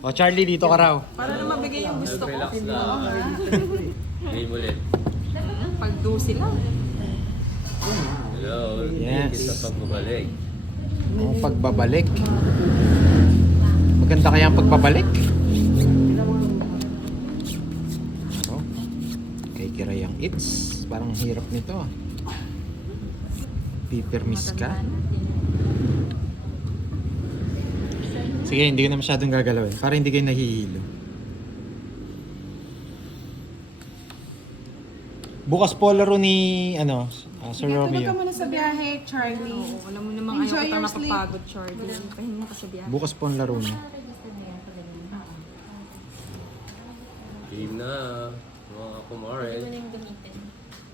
O Charlie, dito ka raw. Para na mabigay yung gusto ko. Relax lang. Game ulit. Pag-do sila. Hello. Yes. Thank you sa pagbabalik. Ang pagbabalik. Maganda kaya ang pagbabalik? Ito. Kay Kiray ang It's. Parang hirap nito ah. Pipirmis ka. Sige, hindi ko na masyadong gagalawin. Para hindi kayo nahihilo. Bukas po laro ni Sir Tulog ka Romeo. muna sa biyahe, Charlie. Oo, alam mo namang Enjoy ayaw ko your na napapagod, Charlie. Pahinga ka sa biyahe. Bukas po ang laro niya. Game na. Mga kumare.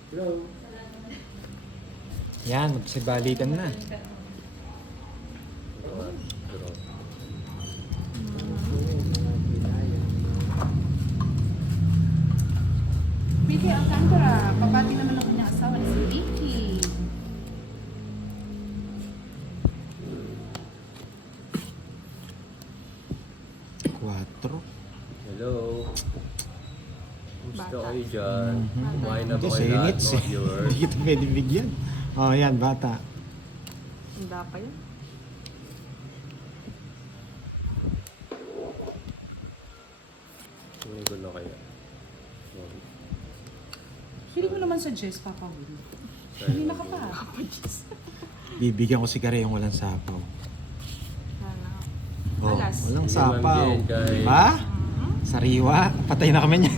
Hello. Yan, magsibalikan na. Pero, Vicky Alcantara, babati naman ako niyang asawa na si Vicky. Quatro. hello. Gusto kayo dyan. Kumain na ba Hindi, kayo sa lahat, units mga eh. viewers? Hindi kita pwede bigyan. Oh, yan, bata. Handa pa yun. Tingnan ko na kaya. Hindi mo naman suggest, Papa Will. Hindi na ka pa. Bibigyan ko si Kare yung walang sapaw. Sana. Oh, Alas. walang Hindi, sapaw. Ma'am Jen, guys. Diba? Sariwa. Patay na kami niyan.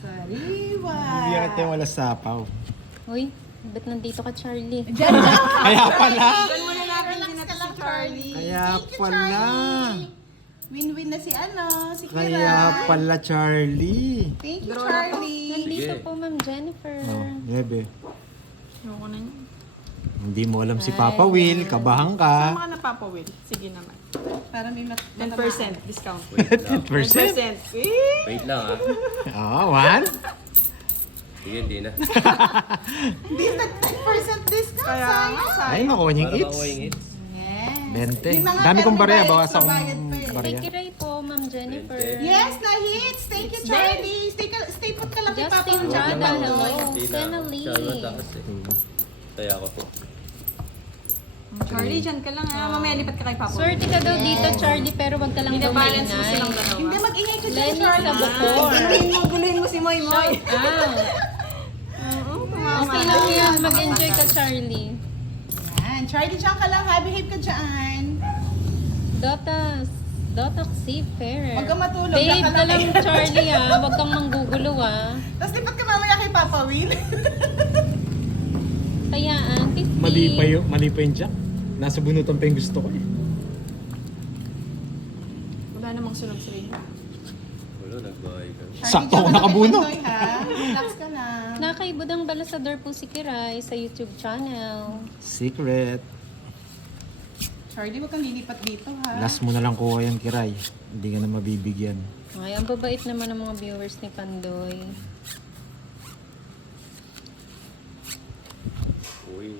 Sariwa. Bibigyan kita yung walang sapaw. Uy, ba't nandito ka, Charlie? Diyan na. Kaya pala. Diyan muna natin dinata si Charlie. Kaya pala. Win-win na si si Kira. Kaya pala, Charlie. Thank you, Draw na Charlie. Nandito Sige. po, Ma'am Jennifer. Oh, Bebe. Ayoko na yun. Hindi mo alam si Papa Will. Kabahan ka. Sama ka na, Papa Will. Sige naman. Para may 10% discount. Wait lang. 10%? 10%. Eh! Wait lang ah. Oh, one? Sige, hindi na. Hindi na 10% discount. Kaya nga, Ay, sayang. nakuha niyang Para eats. makuha yung hits. Yes. 20. Yung mga Dami kong pero may barya. bayad Bawasan pa, kong bayad pa eh. Kay barya. Kiray po, Ma'am Jennifer. 20. Yes, na-hits. Thank you, Charlie. Stay put ka lang kay Papa Justin Will. Jada, lang. hello. Hindi na. Senna Lee. Masyado mataas eh. Kaya ako po. Charlie, dyan ka lang ha. Mamaya lipat ka kay Papa Will. Swerte ka daw dito, Charlie, pero wag ka lang daw Balance mo maingay. silang dalawa. Hindi, mag-ingay ka dyan, Lenny Charlie. sa bukor. Guluhin mo si Moy Moy. Ah, okay lang yan. Mag-enjoy ka, Charlie. Yan. Charlie, dyan ka lang ha. Behave ka dyan. Dotax Seafarer. Huwag kang matulog, Babe yan ka ka lang. lang, Charlie, ah. Huwag kang manggugulo, ah. Tapos lipat ka mamaya kay Papa Will. Kayaan, 50. Mali pa yung jack. Nasa bunutan pa yung gusto ko eh. Wala namang sunod sa inyo. Wala, nagbahay ka. Sakto ako nakabuno. Enjoy, ha? Relax ka lang. Nakaibudang Balasador po si Kiray sa YouTube channel. Secret. Charlie, huwag kang lilipat dito, ha? Last mo na lang kuha yan, Kiray. Hindi ka na mabibigyan. Ay, ang babait naman ng mga viewers ni Pandoy. Uy.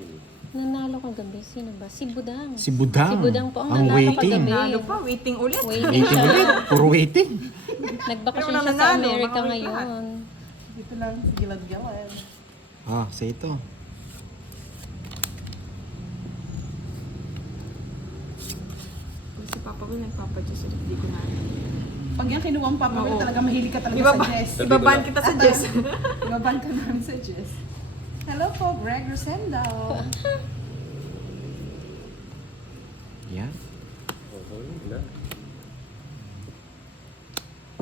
Nanalo kagabi. Sino ba? Si Budang. Si Budang. Si Budang po ang Ang nanalo waiting. kagabi. Nalo pa, waiting ulit. Waiting Waiting siya. ulit. Puro waiting. Nagbakasyon Pero siya sa nanalo, Amerika baka may ngayon. Dito lang, sa gilad-gilad. Ah, sa ito. Si Papa Will nagpapadjust ulit. Hindi ko na alam. Pag yan kinuha ang Papa Will, Oo. talaga mahilig ka talaga Ibaba, sa Jess. ibaban kita sa Jess. Ibaban ka namin sa Jess. Hello po, Greg Rosendo. Yan. Okay na.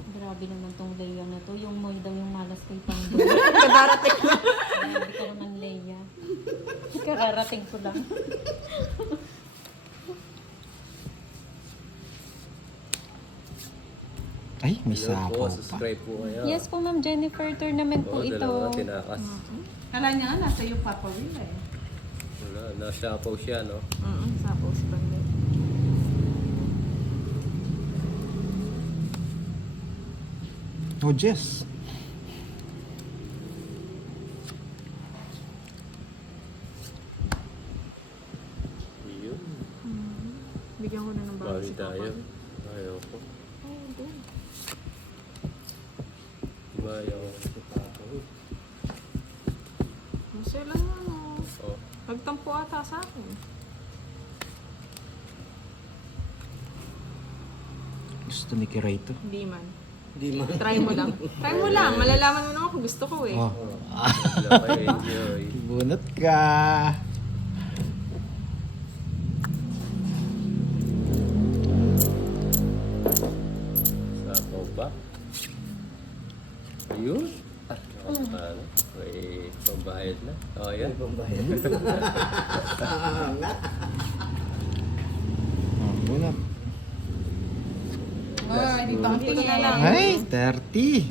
Grabe naman tong Leia na to. Yung Moy daw yung malas kay Pandoy. Kadarating ko. Grabe ka naman, Leia. Kararating ko lang. Ay, may Hello sapaw po, pa. subscribe po kayo. Yes po, Ma'am Jennifer. Tournament po Oo, ito. dalawa tinakas. Kala niya nga, nasa iyo Papa Will eh. Wala, nasiyapaw siya, no? Sapo si Pandoy. Oh, Jess. Yun. Bigyan ko na ng bago Bawi si Papa tayo. Will. Ayoko. Oh, doon. Diba yung Masaya lang ano. oh. Nagtampo ata sa akin. Gusto ni Kiray to. Hindi man. Di man. Try mo lang. Try mo lang. Malalaman mo naman kung gusto ko eh. Oh, Wala kayo enjoy. bunot ka. Sapaw ba? Ayun. Ano? May pambayad na. Oh, yan. Pambayan. Oh, bunot. Ay, dito ang Hindi ko na lang. Ay, 30.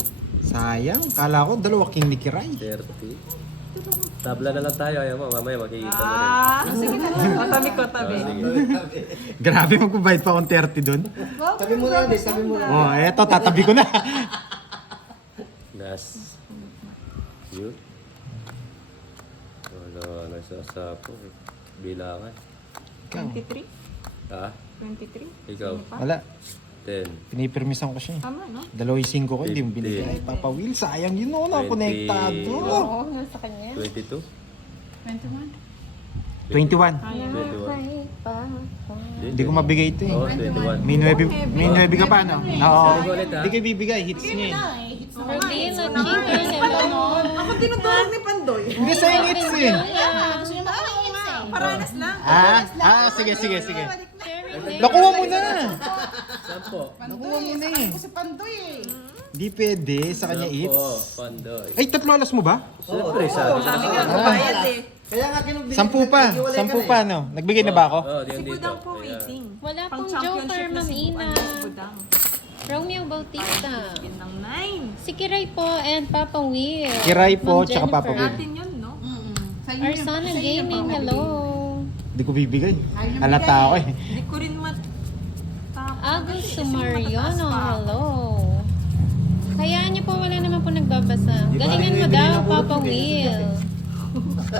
Sayang. Kala ko dalawa king ni Kiray. 30. Tabla na lang tayo. Ayaw mo. Mamaya makikita mo rin. Ah, sige na lang. Tabi ko, tabi. Oh, sige. Grabe, magbabayad pa akong 30 dun. Tabi mo na, Des. Tabi mo na. Oh, eto, tatabi ko na. Nas. Yun. Wala nagsasapo eh. Bilangan. Ikaw. 23? Ah? 23? Ikaw. Sino pa? Wala. 10. Pinipirmisan ko siya. Tama, no? 2.5 ko, hindi mo 50. binigay. Papa Will, sayang yun ako na konektado. Oo, nasa kanya. 22? 21. 21. Ayun. 21. Hindi ko mabigay ito eh. Oh, 21. May 9 ka pa, no? Oo. Sorry ko ulit, ha? Hindi kayo bibigay, hits niya eh. Hindi na cheaper. Ako tinutulog ni Pandoy. Hindi sa'yo hits eh. Paranas lang. Sige. Nakuha mo na. Sampo. Nakuha mo na eh. Si Pandoy eh. Hindi pwede, sa kanya Sampo. hits. Pandoy. Ay, 3 alas mo ba? Siyempre, sabi ko. Sabi nga, bayad eh. Kaya nga kinubigay. 10 pa. 10 pa, no? Nagbigay na ba ako? Oh, Si diyan dito. Budang po Ayan. waiting. Wala Pang pong championship joker, na si Ma'am Ina. si Budang. Romeo Bautista. Yun ng 9. Si Kiray po and Papa Will. Kiray po, Ma'am tsaka Papa Jennifer. Will. Atin yun, no? Sa'yo yun. Arsana Sa'yo yun, Gaming, Papa. hello. Hindi ko bibigay. Ayaw na Halata bigay. ako eh. Hindi ko rin Agus Sumariano, hello. Hayaan niyo po, wala naman po nagbabasa. Galingan mo daw, Papa Will.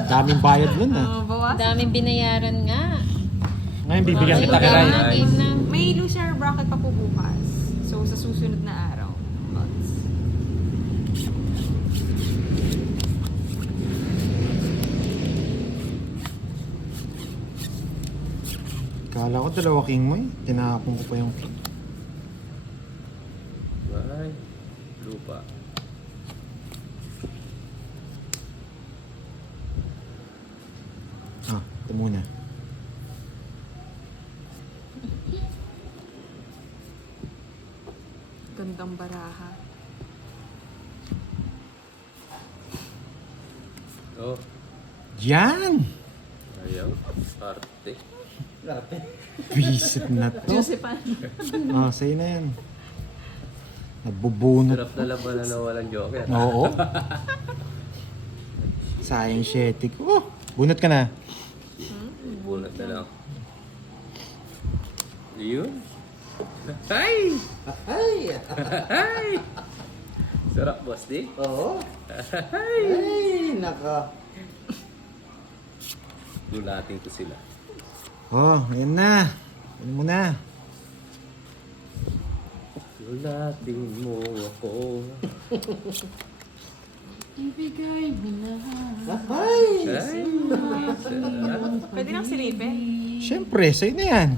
Daming bayad nun ah. Bawas. Daming binayaran nga. Ngayon bibigyan kita Game Kiray. na, game na. May loser bracket pa po bukas. So, sa susunod na araw. Lots. Kala ko 2 king mo eh. Tinapon ko pa yung king. Ay, lupa. Ito muna. Gandang baraha. Oh, Yan! ayaw. Arte. Visit na to. Josepan. Oh, sa'yo na yan. Nagbubunot. Sarap na laban na nawalan joker. Oo. Sayang 7 ko. Oh, bunot ka na. Bunot na lang. Yun. Ay! Ay! Ay! Sarap, boss, di? Oo. Ay! Ay, naka. Lulating ko sila. Oh, ayan na. Ano mo na. Lulating mo ako. Ibigay mo na. Ay! Ay! Pwede nang silipin. Siyempre, sa'yo na yan.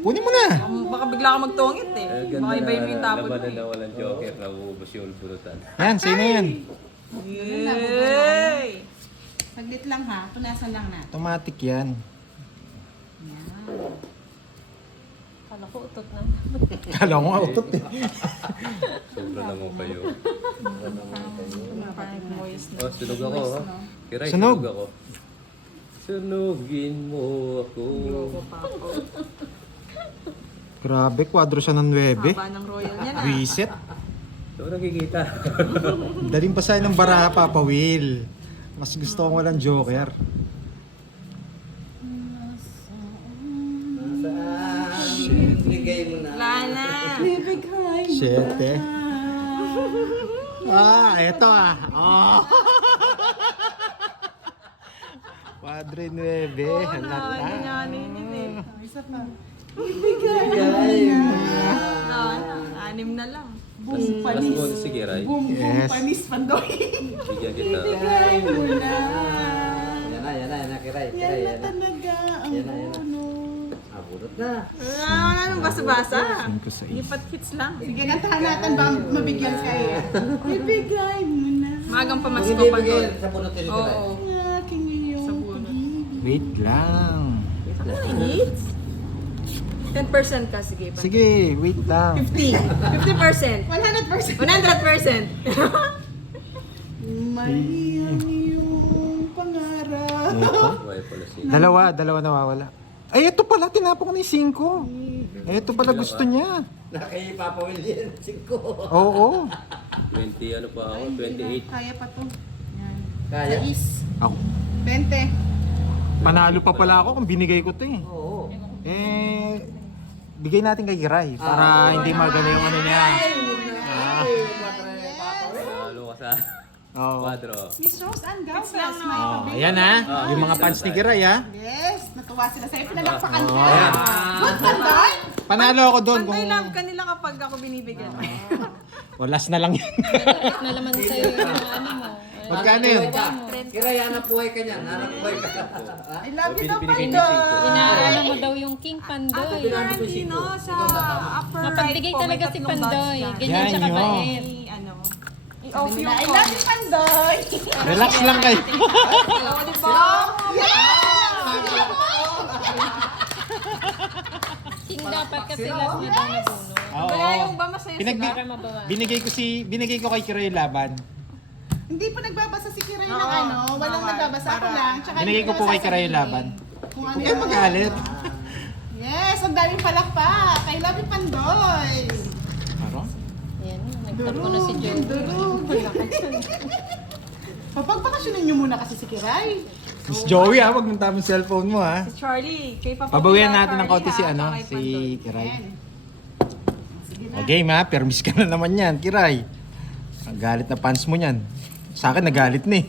Kunin mo na. Baka bigla ka magtungit eh. Ganda Baka iba na yung tapo laban mo na eh. nawalan joker. Nauubos yung bunutan. Yan, sa'yo na yan. Yay! Saglit lang ha. Punasan lang natin. Automatic yan. Kala ko utot na. Kala ko nga utot eh. Sobra naman kayo. Panic voice na. Oh, sunog ako, ha? Kiray, Sunog. sunog ako. Sunugin mo ako. Loko pa ako. Grabe, kwadro siya ng 9. Haba ng royal niya na. Reset. Ito nakikita. Daling pa sa'yo ng baraha, Papa Will. Mas gusto kong walang joker. Nasaan? Bigay mo na. Wala na. 7. Eto ah. Oh. Padre 9. Oo na, Halata. hindi niya kaninin eh. Bigay mo na. Mas mo si Kiray. Boom, boom, Yes. panis, pandoy. Bigyan kita. Ibigay mo na. Yan na, kiray, Yan kiray, na yan na. talaga ang Yan na, yan na. bono. Abulot na. Wala nang basa-basa. 5 sa Lipat hits lang. Sige, nantahan natin ba mabigyan kayo? Ibigay mo na. Magang Kung pamasko hindi pa bigay, doon. sa bunutin ni kiray. Oo. Ang aking iyong Sa bunot. pag-ibig. Wait lang. Hits? 10% ka, sige. Sige, wait lang. 50%. 100%. 100%. Mali ang iyong pangarap. Buhay pala si... Dalawa nawawala. Ay, ito pala, tinapon ko na yung 5. Ay, ito pala gusto niya. Nakay Papa William, 5. Oo. 20 ano pa ako? 28. Kaya pa to. Yan. Kaya? Sais. Ako. 20. Panalo pa pala ako kung binigay ko to eh. Oo. Eh, bigay natin kay Kiray para hindi magana yung ano niya. Nalo ka sa Oo. kwadro. Miss Rose Ann Galvez, lang, my Oh, pabili. ayan ha. Yung mga fans ni Kiray ha. Yes, natuwa sila sa'yo. Pinalakpakan ka. Ayan. Good panday. Panalo ako doon Panday kung love ka nila kapag ako binibigyan. walas na lang yan. Dapat na naman sa'yo yung ano mo. Magkano yun? Kiray, hanap buhay ka niyan. Hanap buhay ka. I love you daw, Binigay ni panday. Inaano mo daw yung King Ate Pandoy. Tarantino sa upper right Mapagbigay po, may talaga si tatlong Pandoy. dots Ganyan Yan siya yun. kabait. Ano? I I-off yung love you, panday. Relax lang kayo. Oo, di ba? King dapat kasi last na daw na bono. Oo. Kaya yung ba masaya Pinagbi- sila? Para mabawasan. binigay ko kay Kiray yung laban. Hindi po nagbabasa si Kiray ng Oo, ano. Walang bawal. nagbabasa ako lang. Tsaka Binigay hindi ko po kay naman Kiray yung laban. Kung ano Huwag kayo yung magalit. Yes, ang daming palakpak. I love you, pandoy. Ano? Yan, nagtapo na si Joe. Durug. Papagpakasyonan niyo muna kasi si Kiray. Miss Joey ha, wag mong tamang cellphone mo ha. Si Charlie, kay Papa Pabawian Mila, natin ng Charlie, konti si ha, ano, kay si Pandoy. Kiray. Ayan. Sige na. O game ha, permis ka na naman yan, Kiray. Ang galit na fans mo yan. Sa akin, nagalit na eh.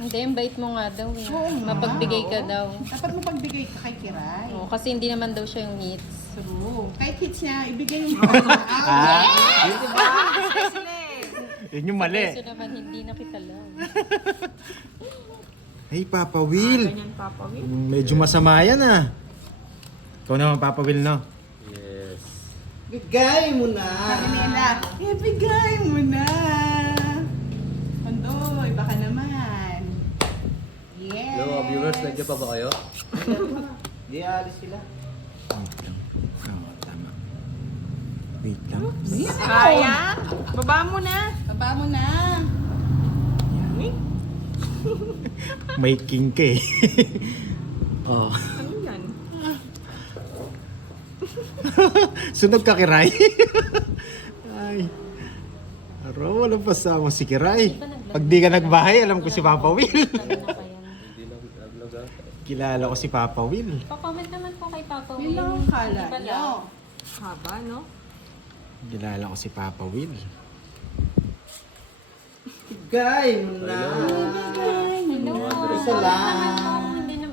Hindi, yung bait mo nga daw eh. Oo nga. Mapagbigay ka daw. Dapat mo pagbigay ka kay Kiray. Oo, kasi hindi naman daw siya yung hits. True. Kahit hits niya, ibigay yung Ah, Masaya sila eh. yun yung mali. So naman hindi na kita lang. Hey, Papa Will. Ganyan, Papa Will. Medyo masama yan ah. Ikaw naman, Papa Will, no? Yes. Bigay mo na. Sabi nila, ibigay mo na. Pandoy, baka naman. Yes. Hello, viewers, nandiyan pa ba kayo? Di alis sila. Wait lang. Oo, tama. Wait lang. Kaya? Baba mo na. Baba mo na. May king ka eh. Oh. Ano yan? Sunog ka, Kiray. Ay. Aro, walang pasama si Kiray. Pag di ka nagbahay, alam ko si Papa Will. Ano na kaya? Hindi lang nag-vlog ata. Kilala ko si Papa Will. Pa-comment naman po kay Papa Yun Will. lang ang kala Di ba niyo. lang? Haba, no? Kilala ko si Papa Will. Bigay mo na. Hello. Isa lang.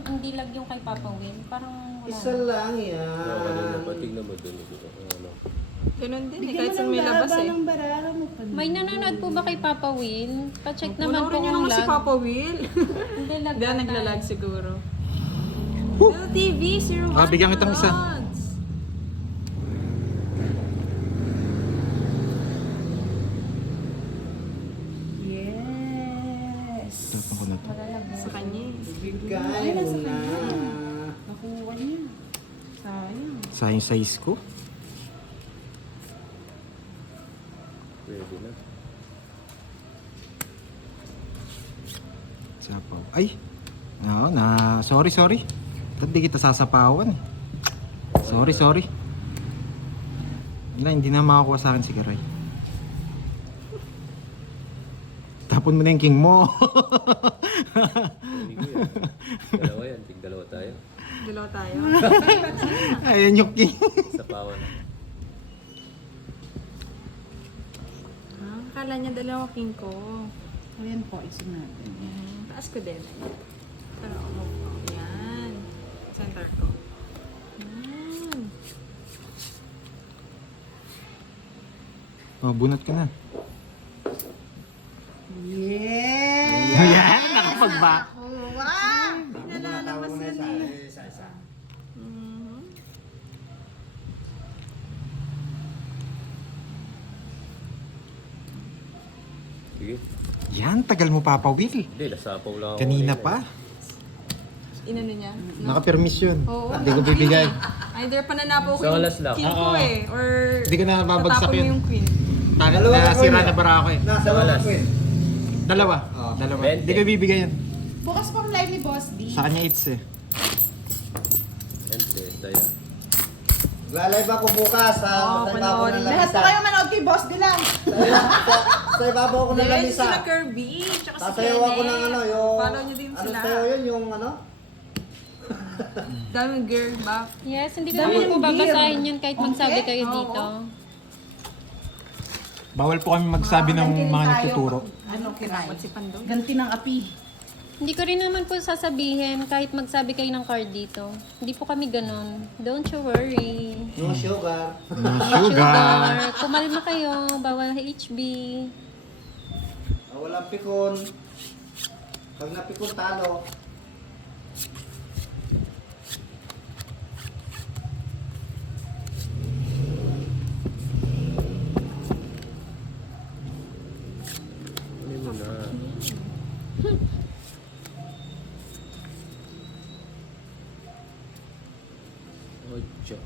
Hindi lag yung kay Papa Will. Parang wala. Isa lang yan. Oo, kanina pa. Tignan mo dun. Ano. Ganun din eh, Bigyan kahit mo saan ng may labas baba eh. ng barara mo pa. May nanonood po ba kay Papa Will? Pa-check naman po Panoorin nyo kung naman si lag. Papa Will. Hindi lag. Hindi, ata. naglalag siguro. Little TV, 01 Ah, bigyan kitang isa. Rods. Yes. Tapang ko na to. Wala lag. Sa kanya eh. Bigay mo na. Nakuha niya. Sayang. Sayang size ko. Pwede na. Sapaw. Ay! No, sorry. Ba't di kita sasapawan eh? Sorry. Wala, hindi na makakuha sa akin si Kiray. Tapon mo na yung king mo. Hindi ko yan. Dalawa yan. Tig-dalawa tayo. Dalawa tayo. Ayan yung king. Sa pawa na. Ah, akala niya dalawa king ko. Ayan po, isin natin. Taas ko din. Pero ako. Yan. Center ko. Yan. Oh, bunot ka na. Yeah! Ayan, nakapagba. Wow! Nalalabas yan eh. Isa-isa. Sige. Yan, tagal mo Papa Will. Hindi, nasapaw lang ako. Kanina kanina pa. Inano niya? No? Naka-permis yun. Oo. Hindi ko bibigay. Either pananapaw ko Sa oras lang. king ko Oo. eh. Or Hindi ko na mabagsak tatapon mo yun. yung queen. Tanit Dalawa na ka, sira Will. na bara ako eh. Nasa Sa wala walas. ko eh. Dalawa. Oh. Dalawa. 20. Hindi ko bibigay yan. Bukas pang live ni Boss D. Sa kanya 8 eh. Ente, daya. Live ako bukas sa ibabaw panoorin. ng Lahat po lamisa. kayo manood kay Boss D lang. Sa ibabaw ko ng Then, lamisa. sila Kirby, tsaka si Sasayaw ako ng ano, yung... Follow nyo din ano sila. sayaw yun, yung ano? Daming girl back. Yes, hindi ko Dami naman po ng babasahin yun kahit magsabi Okay. kayo Oo. dito. Bawal po kami magsabi ng Ganti rin mga tayo. nagtuturo. Ano, kiray? Ba't si Pandong? Ganti ng api. Hindi ko rin naman po sasabihin kahit magsabi kayo ng card dito. Hindi po kami ganun. Don't you worry. Yung sugar. No sugar. Kumalma kayo. Bawal HB. Walang pikon. Pag napikon talo. Ano mo na? Ocho.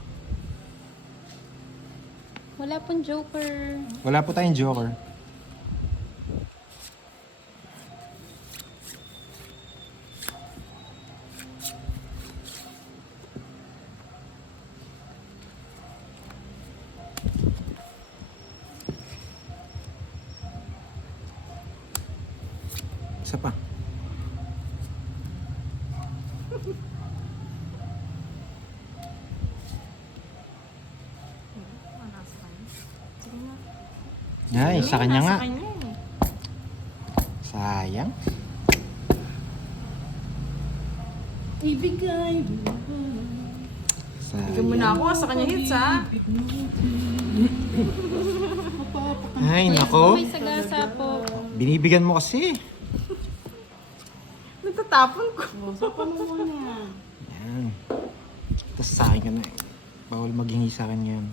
Wala pong joker. Wala po tayong joker. Isa pa. Sige na. Ay, sa kanya nga. Sa kanya eh. Sayang. Ibigay. Bigyan mo na ako sa kanya hits ha. Ay, Yes, nako. may sagasa po. Binibigyan mo kasi. Nagtatapon ko. Sa muna. Yan. Tapos sa akin ka na eh. Bawal maghingi sa akin yan.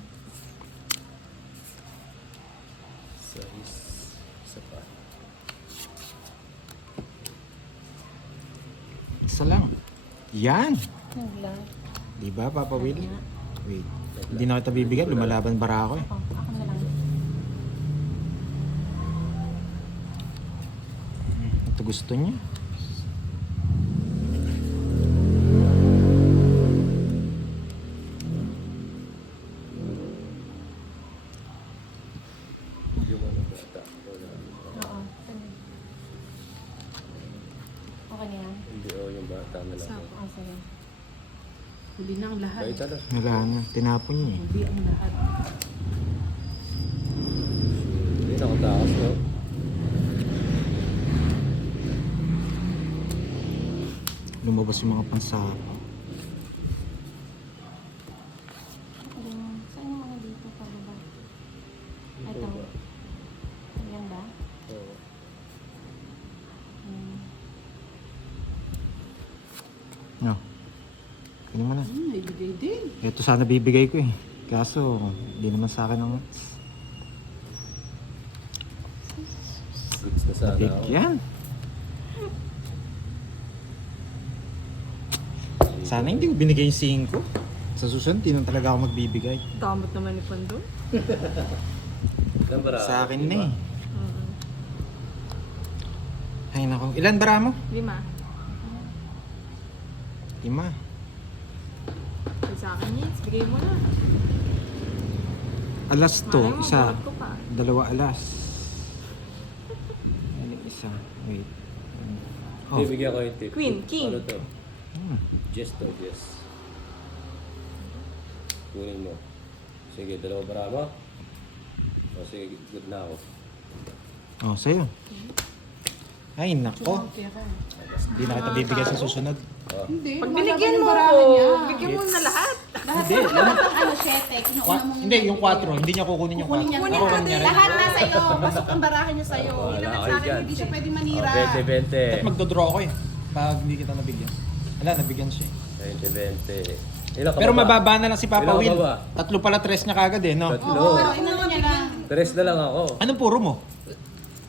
Sais. Isa pa. Isa lang. Yan. Nagla. Diba, Papa Will? Wait. Hindi na kita bibigyan. Lumalaban bara ako eh. Oh, ako na lang. Ito gusto niya. Yung ano bata. Wala. Oo. Okay na yan. Hindi, yung bata na lang. Oh, sige. Huli na ang lahat. Kahit ano. Wala na. Tinapon niya eh. Huli ang lahat. Hindi, nakatakas no? Lumabas yung mga pansapa. Saan yung mga dito pa ba? Ito. Ayan ba? Oo. No. Kaya mo na. Ibigay din. Ito sana bibigay ko eh. Kaso, hindi naman sa akin ang Goods na sana ako. yan. Sana hindi ko binigay yung 5. Sa susunod, hindi na talaga ako magbibigay. Damot naman ni Pandong. Ilan bara? Sa akin na eh. Ay nako. Ilan bara mo? 5. 5. Sa akin hits, bigay mo na. Alas to, Malay mo, isa. buhat ko pa. 2 alas. Ano isa? Wait. Oh, Hindi, bigyan ko yung tip. Queen, king. Ano to? Hmm. Yes to, yes. Kunin mo. Sige, 2 bara mo? O sige, good na ako. Oh, sa'yo. Ay, nako. Hindi na kita bibigay sa susunod. Oh. Hindi. Pag lumalaban binigyan yung mo barahan ako, niya. bigyan mo na lahat. Lahat ng ano, 7. Kinuuna mong Hindi, yung 4. Hindi niya kukunin yung 4. Kukunin niya. Ako kunin niya rin. Lahat na sa'yo. Pasok ang barahan niya sa'yo. Wala Hindi naman kayo sa akin, dyan. hindi siya pwede manira. 20-20. Magdodraw ako eh. Pag hindi kita nabigyan. Wala, nabigyan siya eh. 20-20. Ilan ka Pero ba? mababa na lang si Papa Ilan ka Will. ba? Tatlo pala, 3 niya kagad eh, no? Tatlo. Oo, pero inano niya lang. 3 na lang ako. Anong puro mo?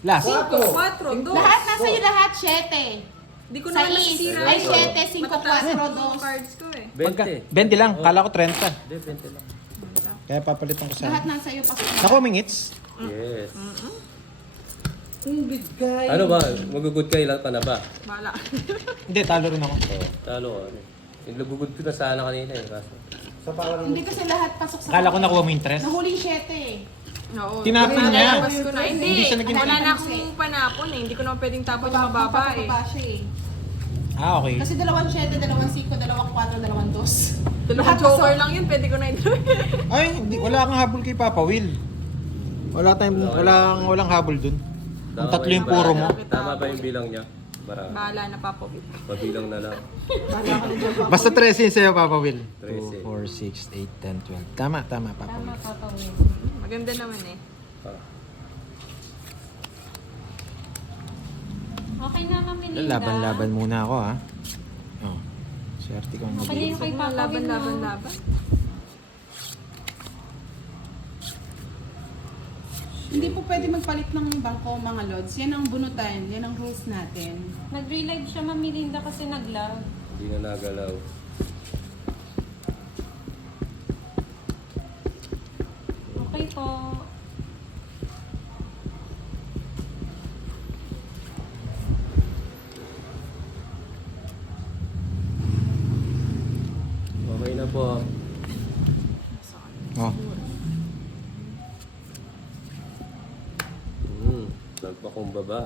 Last. 4, 2. Lahat na sa'yo lahat, 7. Di ko naman 6. masisira. Ay, 7, 5, 4, Matataas yung 2. cards ko eh. 20. 20 lang. Kala ko 30. Hindi, 20 lang. Kaya papalitan ko Lahat sa... na sa'yo, pasok. Naku, mingits. Yes. Ang bigay. Ano ba? Magugod ka ilan ka na ba? Bala. Hindi, talo rin ako. Oo, talo ka. Yung lugugod ko na sana kanina eh. Kaso. Sa parang... Hindi kasi lahat pasok sa Kala ko nakuha mo yung 3. Nahuling 7 eh. Oo. Tinapon niya. Nalalabas ko na. Hindi siya naging- Wala na akong panapon eh. Hindi ko naman pwedeng tapon yung mababa eh. Mababa siya eh. Ah, okay. Kasi 2 7, 2 5, 2 4, 2 2. Dalawang joker lang yun. Pwede ko na ito. Ay, hindi, wala kang habol kay Papa Will. Walang habol dun. Ang Tama tatlo ba yung puro mo. Tama ba yung bilang niya? Para Bahala na Papa. pabilang na lang. Basta 13 yung sa'yo, Papa Will. 13. 2, 4, 6, 8, 10, 12. Tama, Papa Tama, Will. Papa Will. Maganda naman eh. Ah. Okay na, Ma'am Melinda. Laban-laban muna ako, ha? Oh. Swerte ko. Okay na yung kay Papa Laban, Will, no? laban, laban. Hindi po pwede magpalit ng bangko mga lods. Yan ang bunutan. Yan ang rules natin. Nag-relive siya, Ma'am Melinda, kasi nag-love. Hindi na nagalaw. Okay po. Okay na po. Oh. Nagpakumbaba.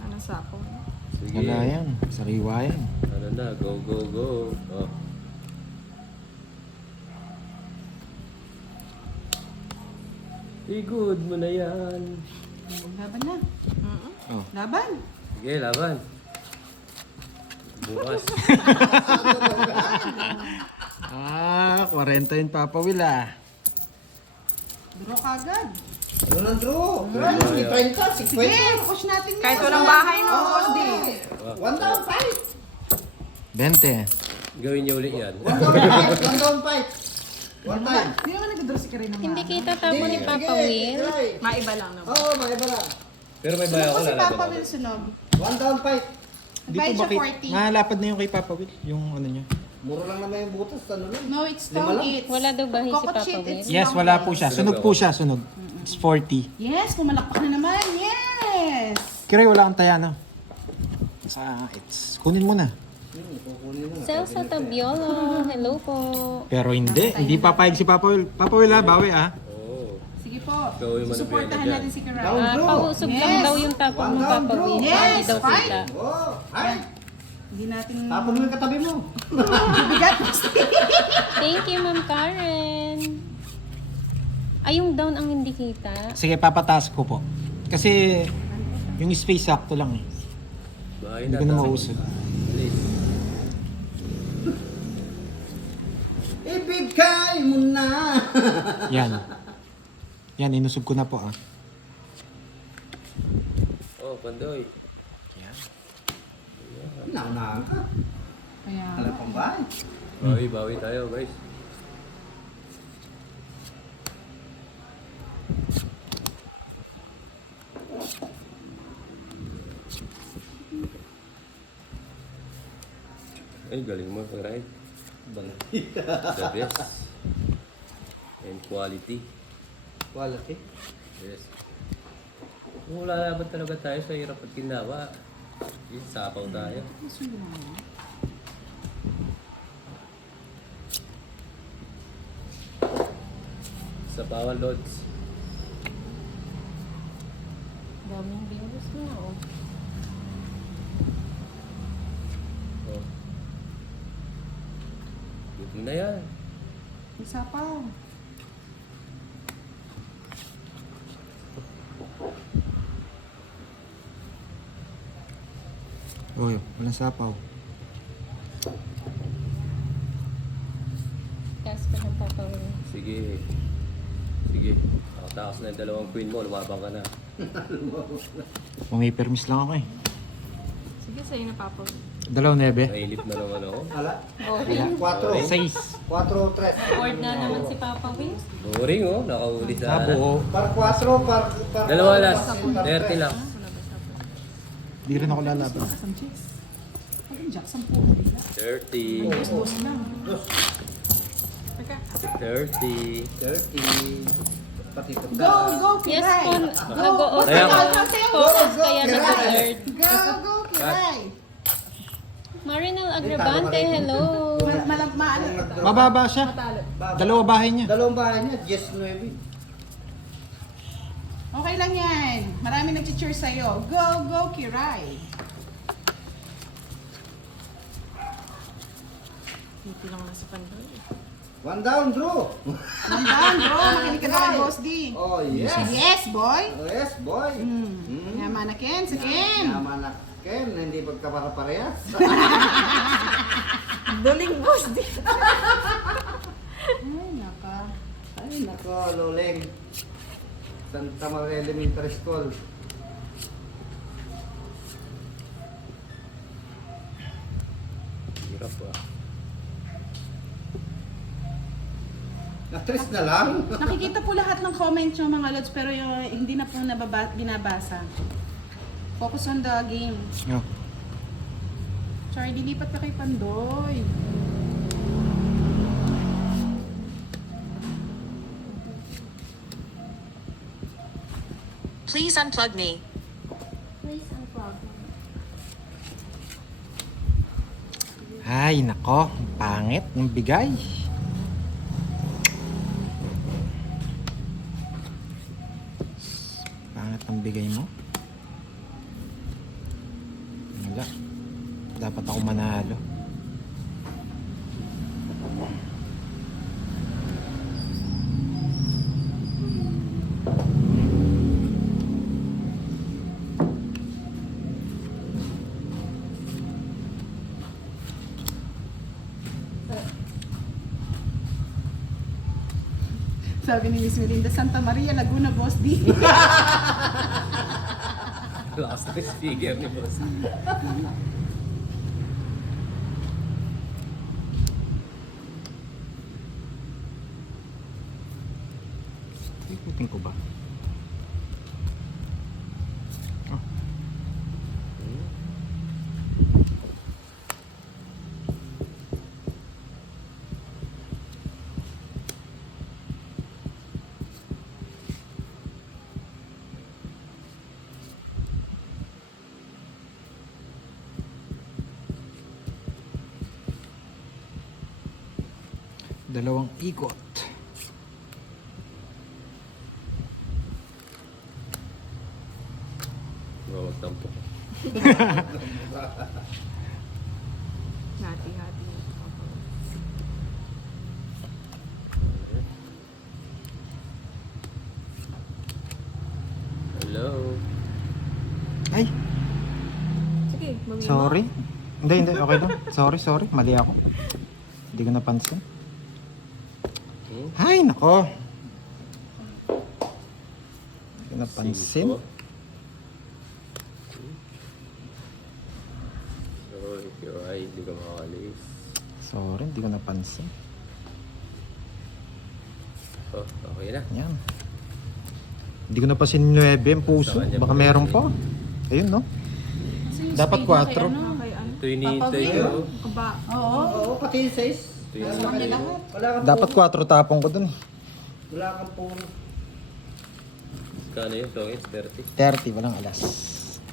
Ano sa ako? Sige. Wala yan. Sariwa yan. Ano na, go, go, go. Oh. Good mo na yan. Laban na. Oh. Laban. Sige, laban. Bukas. Ah, 40 yung Papa Will, ah. Draw kagad. Ano na draw? 30, 30, 50. Sige, push natin yan. Kahit walang bahay no, boss D. 1 down fight. 20. Gawin niyo ulit yan. 1 down fight. 1 down fight. 1 time. Hindi naman nag-draw si Karina. Hindi kita tapo ni Papa Will. Maiba lang naman. Oo, maiba lang. Pero may bayan Sunog ko ko si lalaban Papa ako. Will sunog. 1 down fight. Nagbayad siya 40. Malapad na yung kay Papa Will. Yung ano niya. Mura lang naman yung butas. Ano lang. No, it's Lima stone lang. eats. Wala daw bahay si Coconut Papa shit, Will. it's Yes, long wala way. po siya. Sunog po siya, sunog. It's 40. Yes, pumalakpak na naman. Yes! Kiray, wala kang taya, no? Sa, it's, kunin mo na. Celsa Tabiolo, hello po. Pero hindi papayag si Papa Will. Papa Will, ha, bawi, ha? Oo. Sige po. Gawin mo na Susuportahan pwede natin si Karay. Down. Pausog lang Yes. daw yung tapo mo, Papa Will. Yes, Hindi daw fine. kita. Oh, ay. Hindi natin... Tapon mo yung katabi mo. Bigat. Thank you, Ma'am Karen. Ay, yung down ang hindi kita. Sige, papataas ko po. Kasi, yung space sakto lang, eh. Bahay Hindi ko na mausog. Please. Ibigay mo na. Yan. Yan, inusog ko na po, ah. Oh, Pandoy. Yan. Naunahan ka. Kaya... Alam pang bahay. Bawi tayo, guys. Ay, galing mo, right? The best. And quality. Quality. Yes. Kung wala laban talaga tayo sa hirap at ginawa, sapaw tayo. Sa Power Lods. Daming viewers na, oh. Oh. Buti na yan. Isa pa. Oh, walang sapaw. Taas ko ng Papa Will. Sige. Sige. Nakatakas na yung dalawang queen mo. Lumabang ka na. Pumipermis lang ako eh. Sige, sa'yo na Papa. 2, 9. Nailip na naman ako. Ala. Boring. 4. 6. 4, 3. Bored na naman si Papa Will. Boring oh. Nakahuli sa... Buo. Par 4, par... Dalawa last. 30 lang. Di rin ako lalaban. Some chicks. Ayun, Jack, 10. 30. Boss lang. 30. 30. Pati ko. Go, go, Yes Kiray. po, nag-o-off Ayan. focus kaya Go, nag-alert. Go, go, Kiray. Marinal Agravante, hello. Mababa siya. Dalawa bahay niya. Dalawang bahay niya, 19. Okay lang yan. Marami nag-cheer sa'yo. Go, go, Kiray. Hindi lang lang sa Pandoy. One down, Drew. Nandaan, bro. Makinig ka na kay Boss D. Oh, yes. Yes, boy. Oh, yes, boy. Yaman na Ken, sa Ken. Yaman na Ken, hindi pagkapara-parehas. Duling boss din. Ay, naka. Ay, nako, Loleng. Santa Maria Elementary School. Hirap ah. Na-stress na lang. Nakikita po lahat ng comment nyo mga lods pero yung hindi na po binabasa. Focus on the game. Oh. Sorry, dilipat ka kay Pandoy. Please unplug me. Ay, nako. Pangit ng bigay. Pangit ng bigay mo. Wala. Dapat ako manalo. Sabi ni Miss Melinda, Santa Maria, Laguna, Boss D. Last figure ni boss. Ikutin ko ba? Oh. Dalawang ikot. Huwag tampo. Hati-hati. Hello. Ay, Sige, mamima. sorry. Hindi, okay lang. Sorry, mali ako. Hindi ko napansin. Ay, nako. Hindi ko napansin. Sorry, Kiray. Hindi ka makakalis. Sorry, hindi ko napansin. Oh, okay na. Yan. Hindi ko napansin yung 9 ang puso. Sa kanya Baka pa meron rin. pa. Ayun, no? Dapat 4. Kay ano? Ito hinihintay Papa ko. Kaba. Oo. Oo, pati yung 6. Ito yung Wala kang Dapat 4 tapong ko dun. Wala kang puno. Kano yun? Songits? 30? 30, walang alas.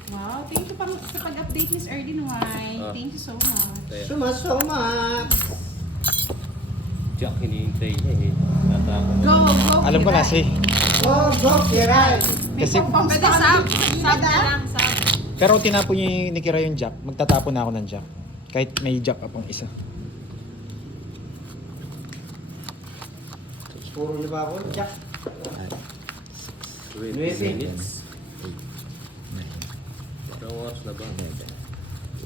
Wow, thank you sa pag-update, Miss Erdin White. Ah. Thank you so much. Kaya, Sumasama. Jack hinihintay niya eh. Natako. Go, go, Alam ko na Kiray. Go, go, Kiray. Kasi, Pwede sab. Sab na lang, sab. pero tinapon niya ni Kira yung jack. Magtatapon na ako ng jack. Kahit may jack pa pang isa. Puro na ba ako? Jack. 20 minutes. Parang oras na ba?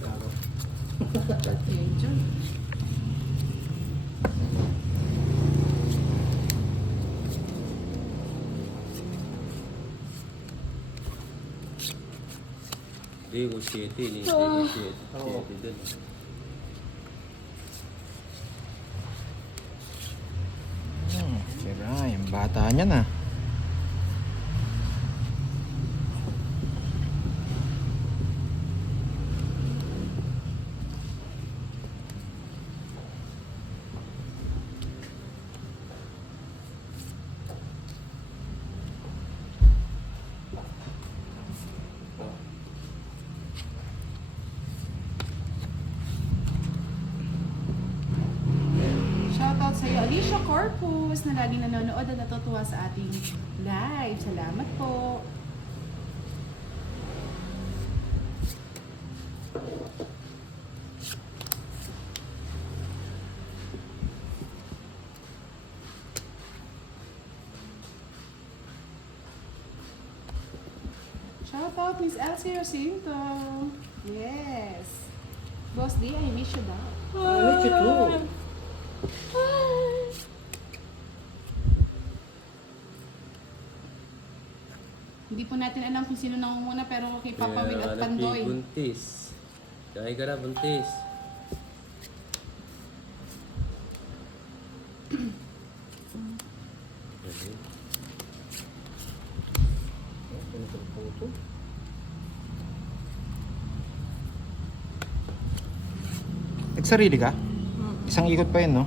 Okay, dyan. Hindi ko 7, hindi ko 7. 7 din. Si Ray, ang bata niya na. Shoutout sa iyo, Alicia Corpus, na lagi nanonood at natutuwa sa ating live. Salamat po. Shoutout Miss Elsie Jacinto. Yes. Boss D, I miss you daw. I need you too. Hindi po natin alam kung sino nangunguna pero kay Papa Will at Pandoy. Buntis. Kaya ka na, buntis. Nagsarili ka? Isang ikot pa yun, no?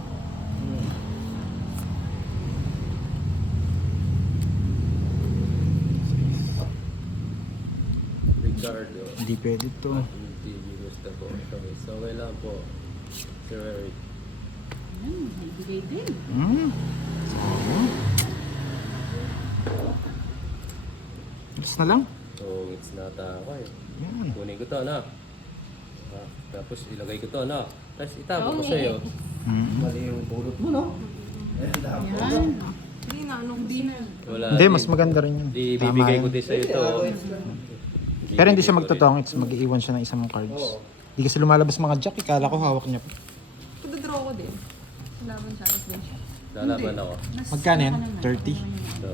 Ricardo. Hindi pwede to. TV gusto po. So, okay lang po. Sir Eric. Naibigay din. Hmm. Alas na lang. So, it's nata ako eh. Yan. Kunin ko to, anak. Tapos ilagay ko to, anak. Tapos itago ko Okay. sa'yo. Hmm. Mali yung pulot mo, no? Ayan, dapat. Yan. Hindi na, anong di na. Wala. Hindi, mas maganda rin yun. Ibibigay ko Tama din yun. sa'yo to. Pero hindi siya magtotongits, mag-iiwan siya ng isang cards. Hindi kasi lumalabas mga jack, ikala ko hawak niya pa. Pag-draw ko din. Laban Charles din siya. Lalaban ako. Magkano yan? 30? So,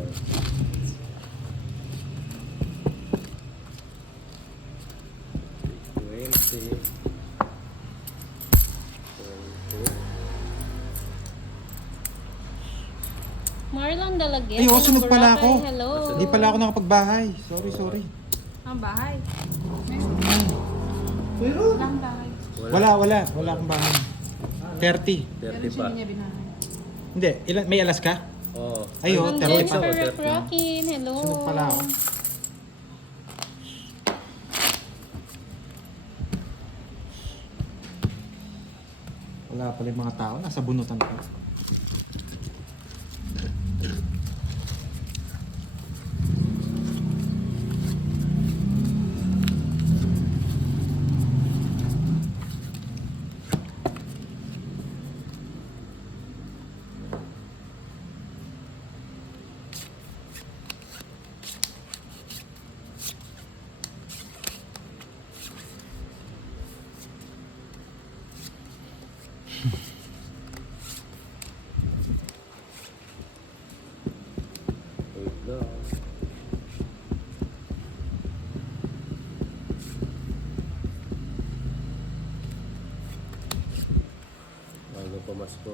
Marlon Dalaguet. Ay, oh, sunog pala Boracay, ako. Hello. Hindi pala ako nakapagbahay. Sorry. Ang bahay. Walang bahay. Wala akong bahay. 30. 30 pa. Hindi niya binahay. Hindi, may alas ka? Oo. Ay, oh, Ang 30 James pa. Ferrer Rockin. Hello. Sunog pala ako. Wala pala yung mga tao, nasa bunutan pa. Wait lang. Bago pamasko.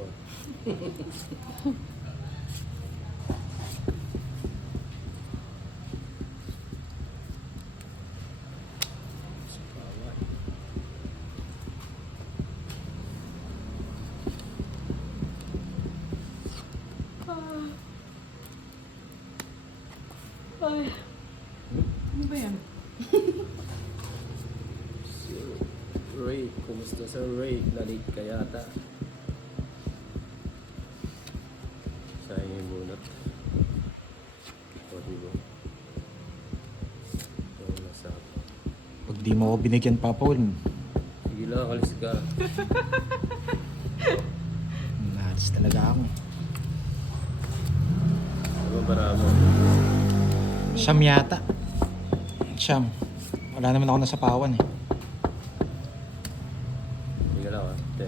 Ano ba yan? Ray, kumusta sa Ray? Lalit ka yata. Sayang yung bunot. O, diba? Ito, nasa ako. Pag di mo ako binigyan pa, Paul, Sige lang, alis ka. naalis talaga ako. Ano ba para mo? Siyam yata. Siyam. Wala naman ako nasapawan eh. 10,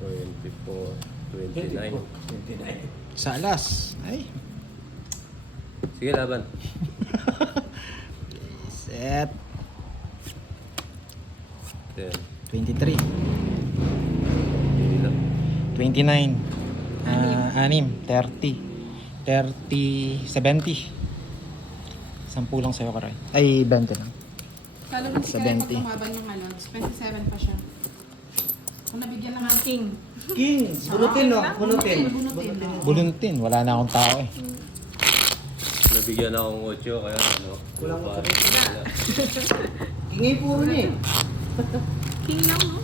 24, 29. 29. Sa alas. Ay. Sige, laban. Set. 10. 23. Hindi lang. 29. 6. 30. 30. 70. 10 lang sa'yo, Karay. Ay, 20 lang. Lalo lang si Sa Karen 20. pag lumaban yung Lods. 27 pa siya. Kung nabigyan ng king. King, bunutin no? Bunutin. Bunutin. Buluntin. Wala na akong tao eh. Nabigyan akong 8, kaya ano. Kulang mo parang- wala. King ay puro niya eh. King lang, no?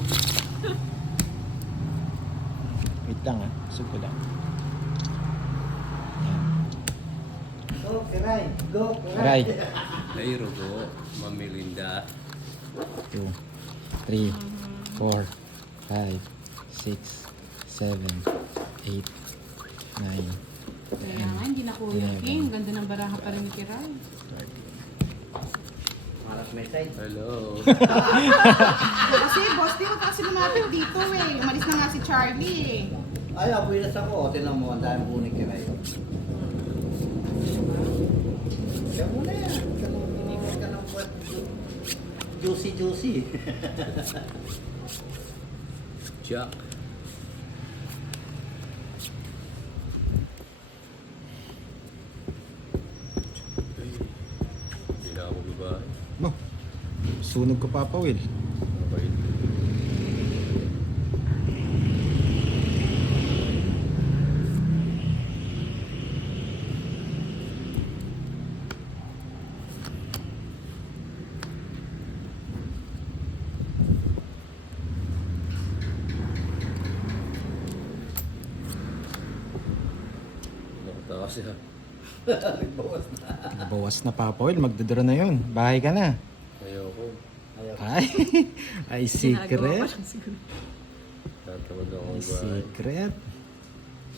Wait lang ah. Supo lang. Go, Kiray. Go, Karay. Ay, Rugo. Mamilinda. 2, 3, 4, 5, 6, 7, 8, 9, Kaya nga, hindi na kuya king. Ganda ng baraha pa rin ni Kiray. Malas may side. Hello. Kasi boss, di ko kasi lumapit dito eh. Umalis na nga si Charlie eh. Ay, abuilas ako. Tinan mo, ang daming bunig Kiray. Kaya mo na yan. Huwag ka nang buhat. Juicy. Jack. Ay, hindi na ako babae. Oh, sunog ko Papa Will. Okay. Nakatakas siya. Nagbawas na. Bawas na Papa Will. Magdadara na yun. Bahay ka na. Ayoko. Ay, ay Ginagawa secret. pa lang siguro. Tatamad ako Ay babae. secret.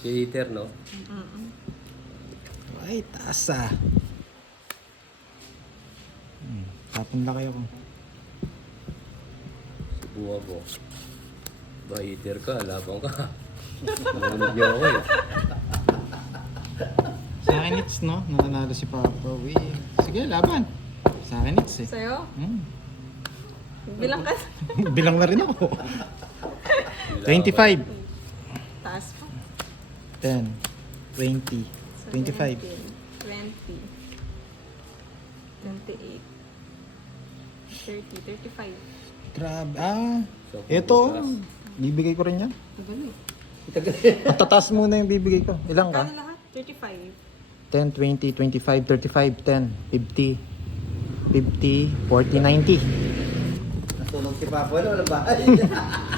Si Eater, no? Ay, taas ah. Tapon lang kayo ko. Subukan mo. Ba, Eater ka, labang ka. Nunod niyo ako eh. Sa akin it's no, nananalo si Papa Will. Sige, laban. Sa akin it's eh. Sa'yo? Hmm. Bilang ka. Bilang na rin ako. 25. Taas pa. 10. 20. 25. 20. 28. 30. 35. Grabe. So, Ito. bukas. Bibigay ko rin yan. Tagal eh. Patatas muna yung bibigay ko. Ilang ka? Kano lahat? 35. 10, 20, 25, 35, 10, 50, 50, 40, 90. Nasunog si Papa. Wala bahay.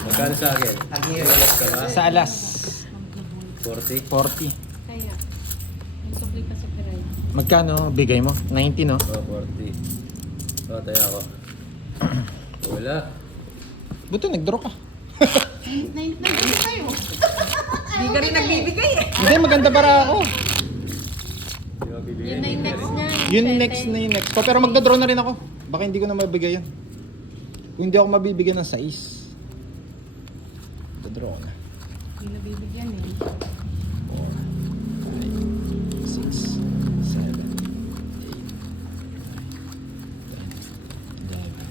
Magkano sa akin? Ang hirap. Alas ka ba? Sa alas. 40? 40. Kaya. May supli pa sa Kiray. Magkano bigay mo? 90 no? Oh, 40. Oh, tayo ako. Wala. Buto nag-draw ka. Nandito kayo. Hindi ka rin nagbibigay eh. Hindi, maganda para ako. Di ba bibigyan Yun na yung ni next Eater? niya. Yun next na yung next ko. Pero magda-draw na rin ako. Baka hindi ko na mabigay yan. Kung hindi ako mabibigyan ng 6. Magda-draw ko na. Hindi nabibigyan eh. 4, 5, 6, 7, 8, 9, 10, 11.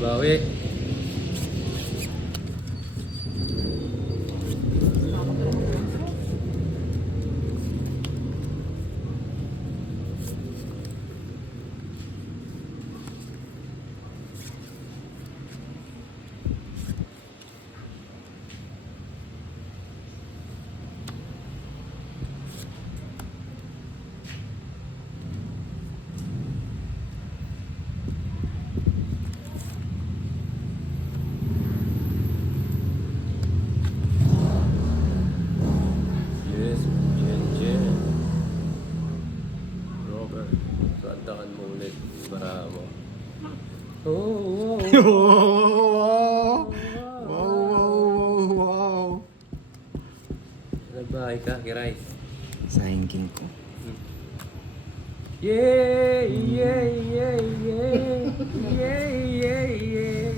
Bawi. Yes, Jen. Robert, kantakan mo ulit. Para mo. Oh, wow. Wow. Nagbahay ka, Kiray. Sa hangking ko. Yeah, yeah, yeah, yeah. Yeah, yeah, yeah.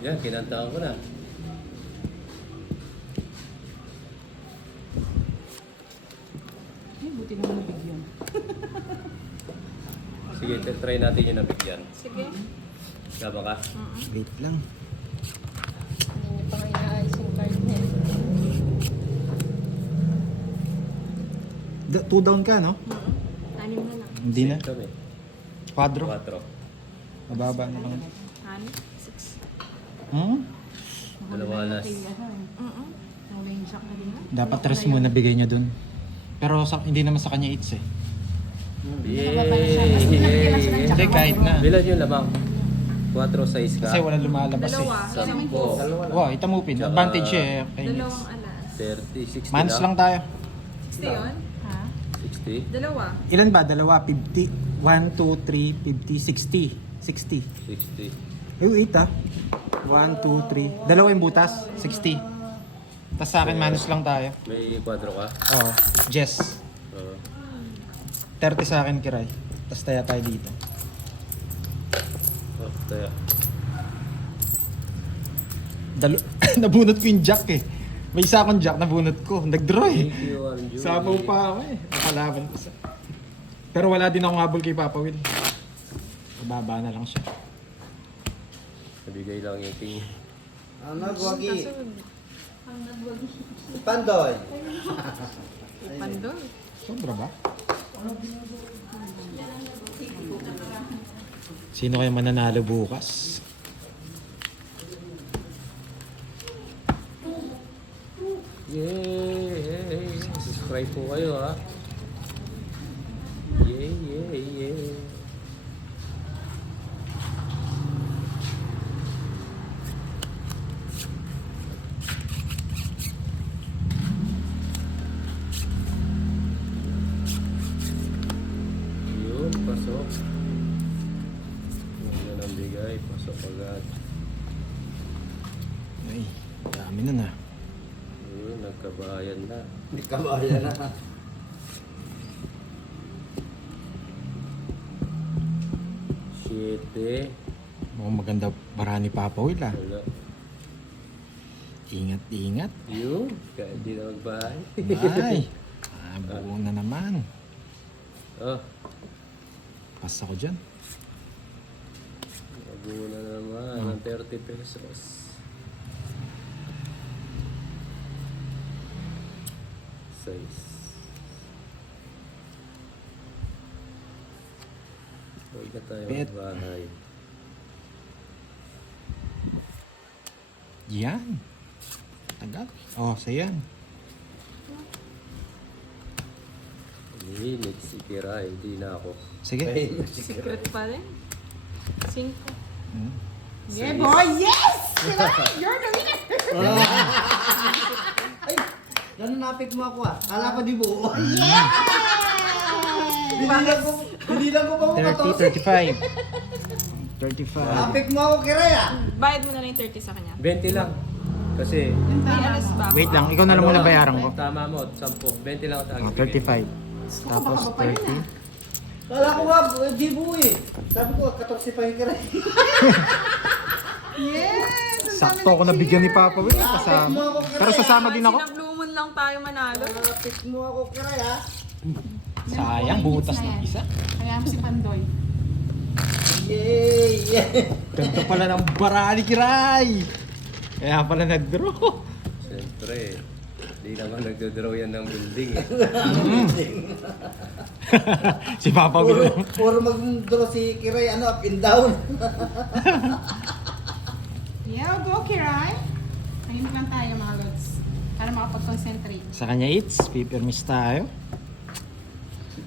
Yan, kinantaan ko na. Ay, buti naman nabigyan. Sige, try natin yung nabigyan. Sige. Gaba ka? Wait lang. Hindi niyo pa kayo naayos yung card niya. 2 down ka, no? Anim na lang. Hindi na. Kami. Quadro. 4. Mababa na lang. Anim? 6. Hmm? Dalawa alas. Nang shock na din na. Dapat tres mo nabigay niya dun. Pero hindi naman sa kanya eats eh. Yeah, Hindi, kahit na. Bilan yung lamang. 4 size ka. Kasi wala lumalabas Dalawa. eh. 10. Wow, itamupin. Tsaka- Advantage siya eh. Kay Nits. Dalawang alas. 30, 60 Minus lang tayo. 60 yun? Ha? 60, Dalawa. Ilan ba? Dalawa, 50. 1, 2, 3, 50, 60. 60. 60. Eh, wait ah. 1, 2, 3. Dalawa yung butas. 60. Tapos sa akin, minus lang tayo. May 4 ka? Oo. Jess. Oo. 30 sa akin, Kiray. Tapos taya tayo dito. Oh, tayo. Nabunot ko yung jack eh. May isa akong jack, nabunot ko. Nag-draw eh. Thank you, Arjun. Sabaw pa ako eh. Nakalaban ko sa... Pero wala din akong habol kay Papa Will. Mababa na lang siya. Nabigay lang yung king. Ang nagwagi. Pandoy. Pandoy. Sobra ba? Sino kaya mananalo bukas? Yay! Subscribe po kayo ha. Yay, yay, yay. Yun, pasok. Ganda ng bigay, pasok agad. Ay, dami na na. Yun, nagkabayan na. Hindi ka maya na. Shit. Mukhang maganda bara ni Papa Will ah. Wala. Ingat, ingat. Yun, kaya di na magbahay. Ay, buo na naman. Oh, Pas ako dyan. nabuo na naman ng 30 pesos. Size. Huwag na tayo Bet. magbahay. Yan. Tagal. Oh, sa yan. Hilig si Kira, hindi na ako. Sige. Secret pa rin. 5. Hmm. Yeah, boy! Yes! You're the winner! Ay, ganun napik mo ako ah. Kala ko di buo. Hindi lang ko pa mo 30, 35. 35. Napik mo ako kiray ah. Bayad mo na lang yung 30 sa kanya. 20 lang. Kasi, May alas ba? Wait lang, ikaw na lang muna bayaran ko. tama mo, 10. 20 lang sa Oh, akin. 35. Tapos 30. Kala ko nga, di buo eh. Sabi ko, 14 pa yung kiray. Yes! Ang Sakto dami ako ng nabigyan ni cheer. Papa Will. Kasama. Pero sasama din ako. Sinabluman lang tayo manalo. Napik mo ako kiray ah. Sayang, butas ng isa. Kaya mo si Pandoy. Yay! Ganito pala ng bara ni Kiray. Kaya pala nag-draw. Siyempre, di naman nagdodraw yan ng building eh. Si Papa Will. Puro mag-draw si kiray, ano, up and down. Yeah, go Kiray! Ayun lang tayo mga lods. Para makapag-concentrate. Sa kanya eats, pipirmis tayo.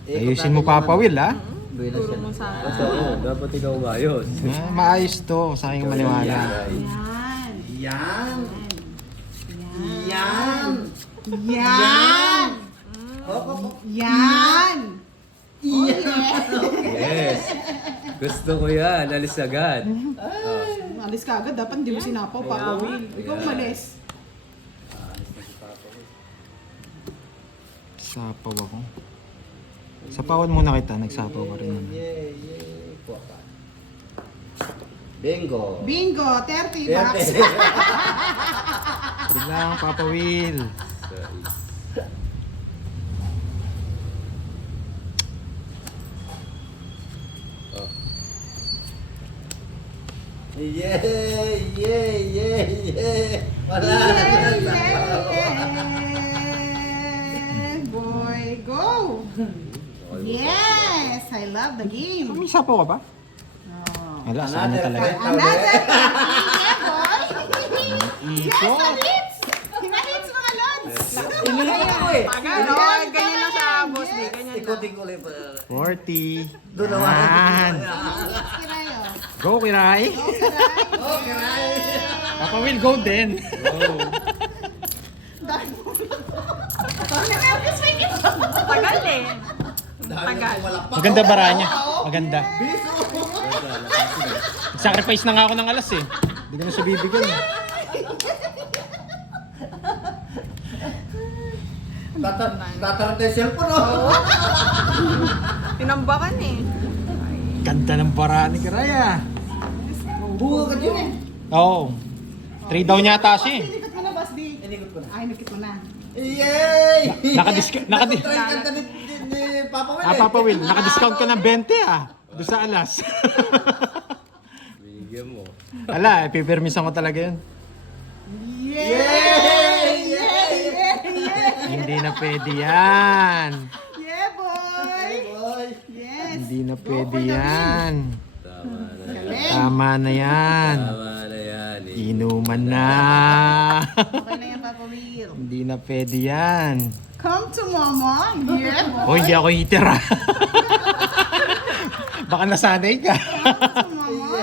Ayusin mo Papa Will ha. Turo mo sa... Basta dapat ikaw umayos. Ah, maayos to, sa aking maniwala. Yan! Yan! Yan! Yan! Yan! Hop, hop, hop. Yan! Yes! Gusto ko yan, alis agad. Alis ka agad, dapat hindi mo sinapaw, Papa Will. Ikaw umalis. Sapaw ako. Sapawan muna kita, nagsapaw ka rin naman. Kuha pa. Bingo. Bingo, 30 bucks. Bilang, Papa Will. Oh. Yay! Yay! Yay! Yay! Wala na Yay, sa yay, boy, go! Yes! I love the game. May sapaw ka ba? Oh. Wala, saan na talaga? Another yeah, boy! Iko. Hits! Hina-hits mga lods! Inulit ako eh. Ganyan lang sa boss day. Ganyan lang. Ikutin ko ulit. 40. Doon naman. Yan. Hits, Kirayo. Go, Kiray. Okay. Papa Will, go din. Tagal eh. Tagal. Maganda bara niya. Maganda. Sacrifice na nga ako ng alas eh. Hindi ko na siya bibigyan eh. Tatarap na yung cellphone, oh. Tinambakan eh. Ganda ng bara ni Kiray ah. Bunga ka dyan eh. Oo. 3 daw niya ata siya eh. Inikot mo na, boss D. Inikot ko na. Ay, inikot mo na. Yay! Nakadis- Try kanta ni Papa Will Ah, Papa Will, nakadiscount ka ng 20 ah. Doon sa alas. Bigyan mo. Ala, pipirmisan ko talaga yun. Yay! Yay! Hindi na pwede yan. Yeah, boy! Boy! Yes! Hindi na pwede yan. Tama na yan. Galing! Tama na yan. Tama na yan. Inuman na. Okay na yan, Papa Will. Hindi na pwede yan. Come to mama. Yeah, boy. O, hindi ako hitter ah. Baka nasanay ka. Come to mama.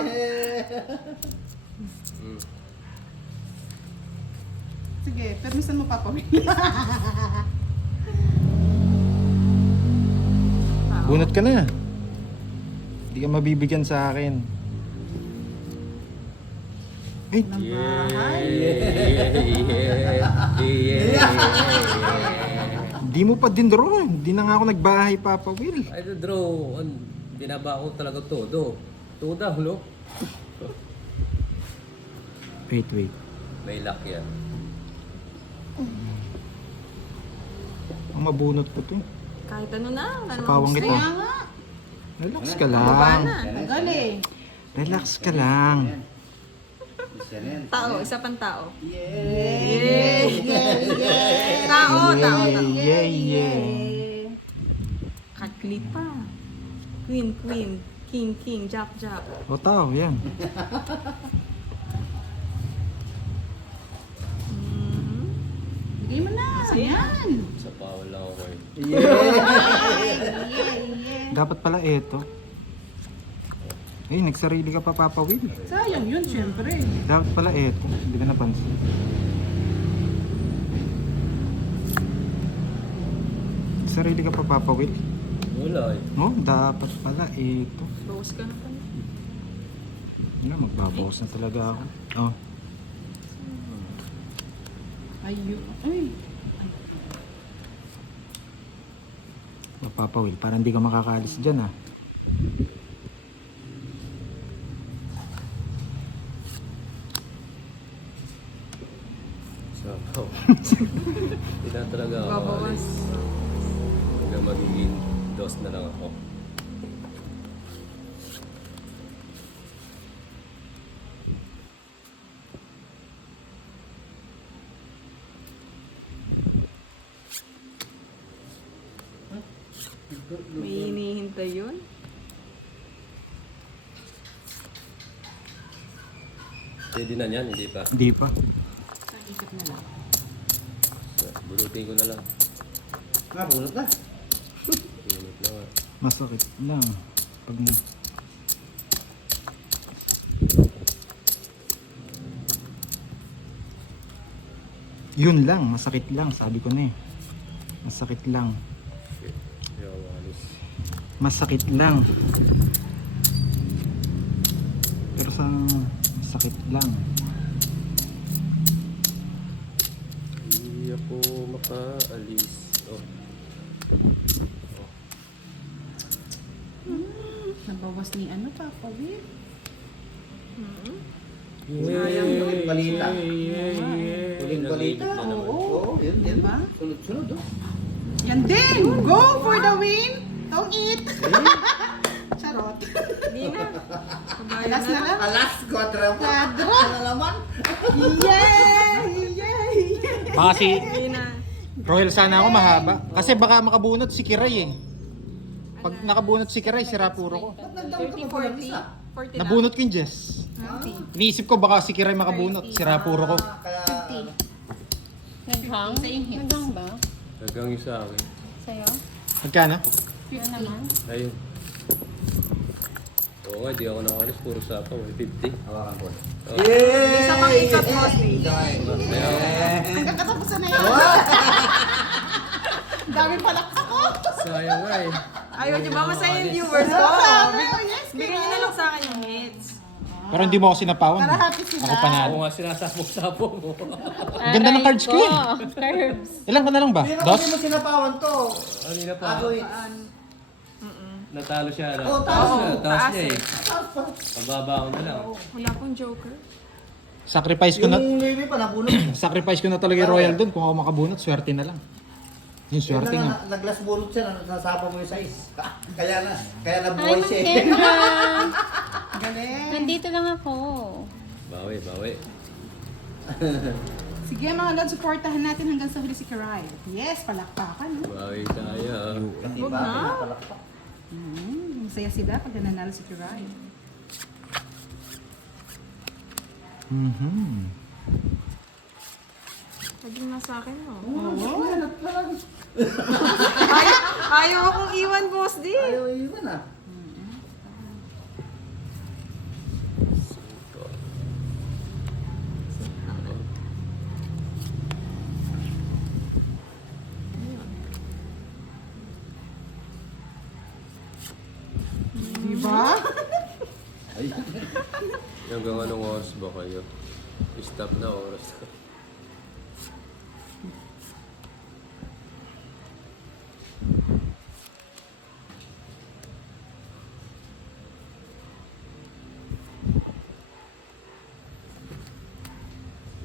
Sige, permisan mo, Papa Will. Bunot ka na. Hindi ka mabibigyan sa akin. Ay, hindi mo pa din draw. Hindi na nga ako nagbahay, Papa Will. Ay, ito draw. Binaba ko talaga todo. Todo, no? Wait, wait. May luck yan. Ang mabunot ko to. Kahit ano na. Sa pawang ito. Kaya nga. Relax ka Baba lang. na. Tagal eh. Relax ka lang. Tao. Isa pang tao. Yeah, yeah. Tao. Yeah, yeah. Kaklit pa. Queen. King. Jack. O tao, yan. Bigay mo na. Yan. Sa pawal lang ako eh. Yeah. Dapat pala eto. Eh, nagsarili ka pa, Papa Will. Sayang yun, syempre. Dapat pala eto. Hindi ka napansin. Nagsarili ka pa, Papa Will. Wala eh. No, dapat pala eto. Rose ka na pala. Wala, magbabawas na talaga ako. Oh. Ayun. Ay. Papa Will, parang hindi ka makakaalis dyan ah. So, hindi na talaga ako. Babawas. Hanggang magiging dos na lang ako. May hinihintay yun. Pwede na yan, hindi pa. Hindi pa. Ikot na lang. Burutin ko na lang. Bunot na. Pinit na nga. Masakit lang. Pag... Yun lang, masakit lang. Sabi ko na eh. Masakit lang. Ayaw, alis. Masakit lang. Pero sa masakit lang. Iya po. ako makaalis. Oh. Nabawas ni ano pa, Pawit. Huling balita. Huling balita. Nag-iinit na naman. Oo, yun. Diba? Sunod-sunod. Oh. Yan din! Go for the win! Don't eat! Charot. Hindi na. Kabayan Alas na lang. Alas, quadra pa. Quadra. Ano naman? Yay! Yay! Baka si Hindi na. Royal sana ako mahaba. Kasi baka makabunot si Kiray eh. Pag nakabunot si Kiray, sira puro ko. Ba't nagdamot ka pa ng 30, isa? 40 lang. Nabunot ko yung Jess. Iniisip ko baka si Kiray makabunot, sira puro ko. Kaya, Naghang? Naghang ba? Hanggang yung sa akin. Sa'yo? Magkano? Yan naman. Ayun. Oo nga, di ako nakalis. Puro sapaw. 50. hawakan ko. Isa pang ikat mo, Hanggang katapusan na yan. Daming palakpak ko. Sayang nga eh. Ayaw niyo ba masaya yung viewers ko? Yes, Bigyan niyo na lang sa akin yung hits. Pero hindi mo ako sinapawan. Para happy sila. Ako panalo. Oo nga, sinasapok-sapok mo. Ganda ng cards ko eh. Curbs. Ilan ka na lang ba? Hindi Dos? mo sinapawan to. Kanina pa. Ako eh. Natalo siya. Ano? Oo, taas Taas mo. na, taas Taas niya eh. eh. Pababa ko na lang. Wala akong joker. Sacrifice ko na Yung Navy pa nabunot. sacrifice ko na talaga yung Royal doon. Kung ako makabunot, swerte na lang. Yung swerte nga. Naglas bunot siya, nasasapa mo yung size. Kaya Hi, nabuhay Ma'am siya eh. Kendra! Galing. Nandito lang ako. Bawi, bawi. Sige mga Lord, supportahan natin hanggang sa huli si Kiray. Yes, palakpakan. No? Bawi tayo. Hindi Huwag pa, na. pinapalakpak. Masaya sila pag nananalo si Kiray. Laging nasa akin, no? Oo, hanap ka lang. Ayaw akong iwan, boss, di. Ayaw iwan ah. Diba? Hanggang anong oras ba kayo? Stop na oras.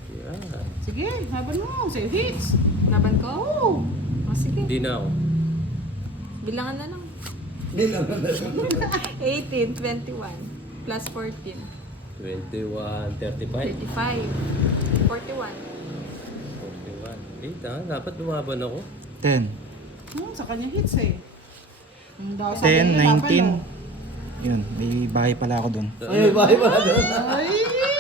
Yeah. Sige, haban mo. Sa'yo hits. Laban ko? Oh. O, sige. Hindi na ako. Bilangan na lang. Nilang 18, 21, plus 14, 21, 35, 35, 41. 41. Eh, dapat lumaban ako. 10, Sa kanya hits eh. Yung daw sa 10, kanya, laban, 19. oh. Yun, may bahay pala ako doon. Ay, bahay ba doon? Ay!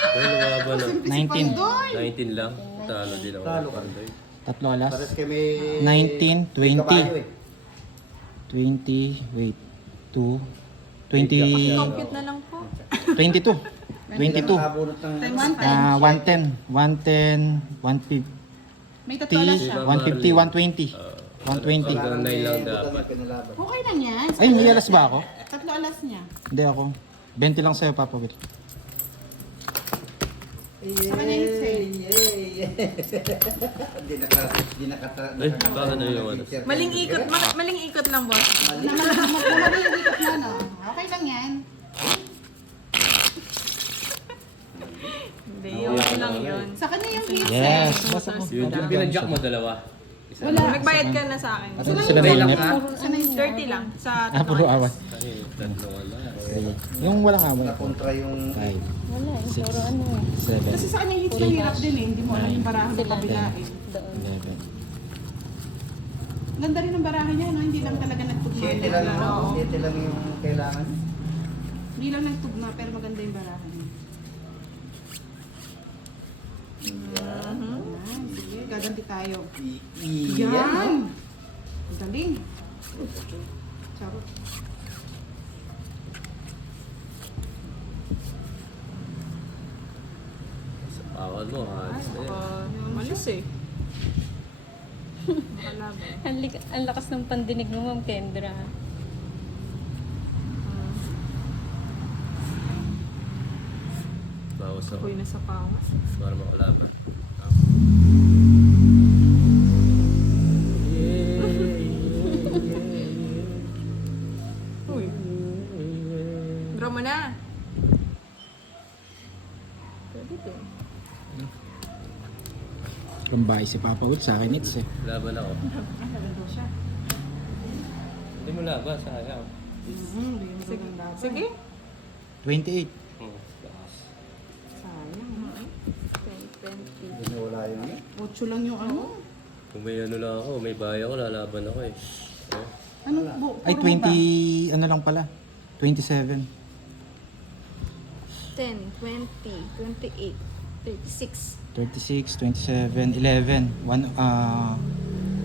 Ay, lumaban ako. Simple si 19. Pandoy. 19 lang. Talo din ako. Talo ka. Pandoy. Tatlo alas. Pares kami... 19, 20. kabayo eh. 20, wait, 2, 20, Compute na lang po. 22, Hindi 22, ka nakabunot ng... Times 10. 110, 110, 150, May tatlo siya. 150, 120, 120. Hanggang 9 lang dapat. Pinalaban. Okay lang yan. Ay, may alas ba ako? Tatlo alas niya. Hindi ako. 20 lang sa'yo, Papa Will. Sa kanya hits eh. Hindi Ay, baka na yung ano. Maling ikot, maling ikot lang, boss. Naman yung ikot mo, no? Okay lang yan. Hindi, yun lang yun. Sa kanya yung hits Yes, eh. basta ko. Yung pinadyak mo dalawa. Isa Wala. Magbayad ka na sa akin. Ano sila malinip? Sana yung 30 lang sa Puro awan. Ay, tatlo wala. Yung walang awan. Nakontra yung... 5, Wala eh. Puro ano eh. 7, Kasi sa kanya hits mahirap din eh. Hindi mo alam yung barahan ng kabila eh. Doon. 11. Ganda rin ang barahan niya, no? Hindi lang talaga nagtugma. 7 lang yung... 7 lang yung kailangan. Hindi lang nagtugma, pero maganda yung barahan niya. Ayan, sige, gaganti tayo. Iyan. Yan! Ang galing. Charot. Sa pawan mo, alis na yan. Malis eh. Makalaban. Ang lakas ng pandinig mo, Ma'am Kendra. Bawas ako Ako'y nasa pawas. para makalaban. bahay si Papa Will. Sa akin it's eh. Laban ako. Nakalado siya. Hindi mo laban, sayang. Sige. 28. Taas. Sayang. 20. Hindi wala yung ano. 8 lang yung ano. Kung may ano lang ako, may bahay ako, lalaban ako eh. Oh. Anong Ay, 20, ano lang pala. 27. 10, 20, 28, 36. 36, 27, 11,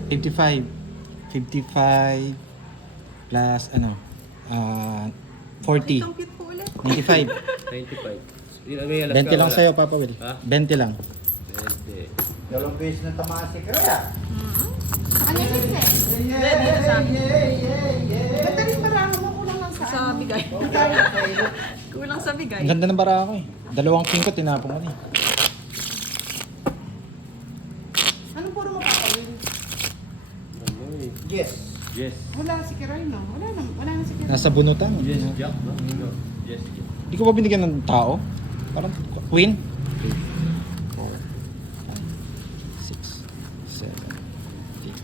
55. 55 plus ano, 40. Compute ko ulit. 95. 95. Yun, may alas 20 ka, lang wala? sa'yo, Papa Will. Ha? 20 lang. 20. Dalawang beses na tamaan si Kaya. Ano yung business? Dito sa akin. Ba't rin marami mo kulang lang sa Sa bigay. Kulang sa Ang bigay. ganda ng bara ko eh. 2 king ko, tinapon ko na eh. Anong puro mo papawin? Ano eh? Yes. Yes. Wala si Kiray, no? Wala na si Kiray. Nasa bunutan. Yes, Jack ba? Ano? Yes, Jack. Hindi ko ba binigyan ng tao? Parang queen? 4, 5, 6, 7, 8,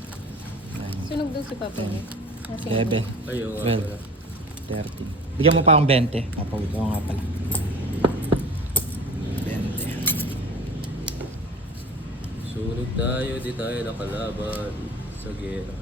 9, Sunog doon si Papa niya. 11, Ay, oo nga 12, pala. 13. Bigyan mo pa akong 20. Papa Will. Oo nga pala. 20. Sunog tayo, di tayo nakalaban sa gera.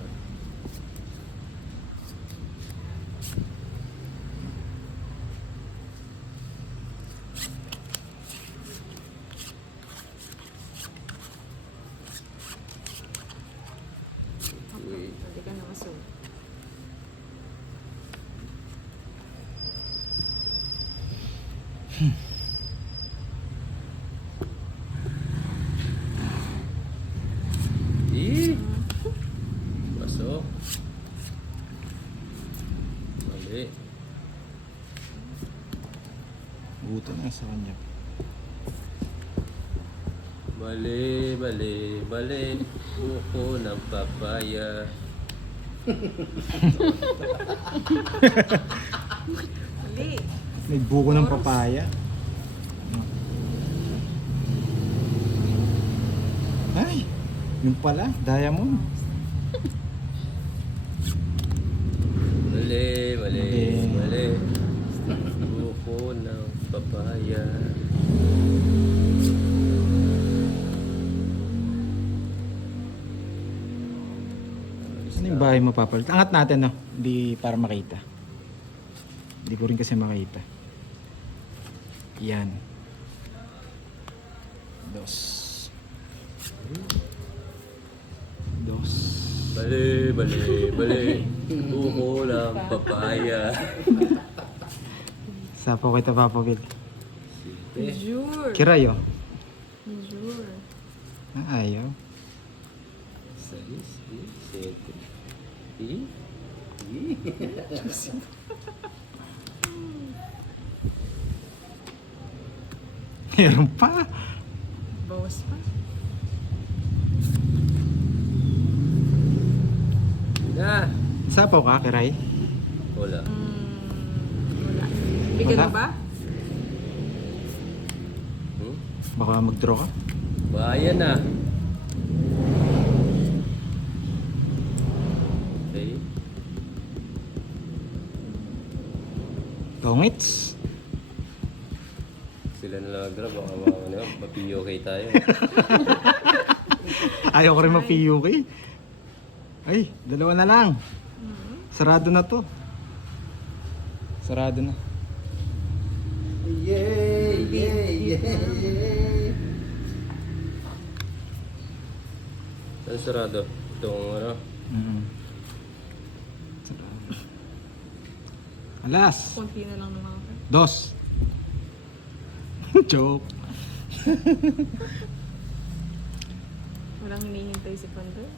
Uy. Hindi ka na masunod. Pasok. Mali. Buto na sa kanya. Mali, mali, mali. Buko ng papaya. Mali. May buko ng papaya. Ay, yun pala, diamond. Mali, mali, Mali. mali. Buko ng papaya. Ano yung bahay mo, Papa? Angat natin, no? Hindi para makita. Hindi ko rin kasi makita. Yan. 2. 2. Mali, mali, mali. Buko ng papaya. Sapo kita, Papa Will. Jure. Kiray, oh. Jure. Ayaw. 6, 7, 8. Meron pa. Bawas pa. Na! Sapo ka, Kiray? Wala. Wala. Bigyan Wala. mo ba? Hmm? Baka mag-draw ka. Bayan na. Okay. Tongits. Sila na lang nag-drop. Baka ano, mapi-okay tayo. Ayaw ko rin ma-PUK. Ay, 2 na lang. Sarado na to. Sarado na. Yay! Yay! Yay! Ano sarado? Itong ano? Sarado. Alas. Konti na lang ng mga 2. Joke. Walang hinihintay si Pandoy.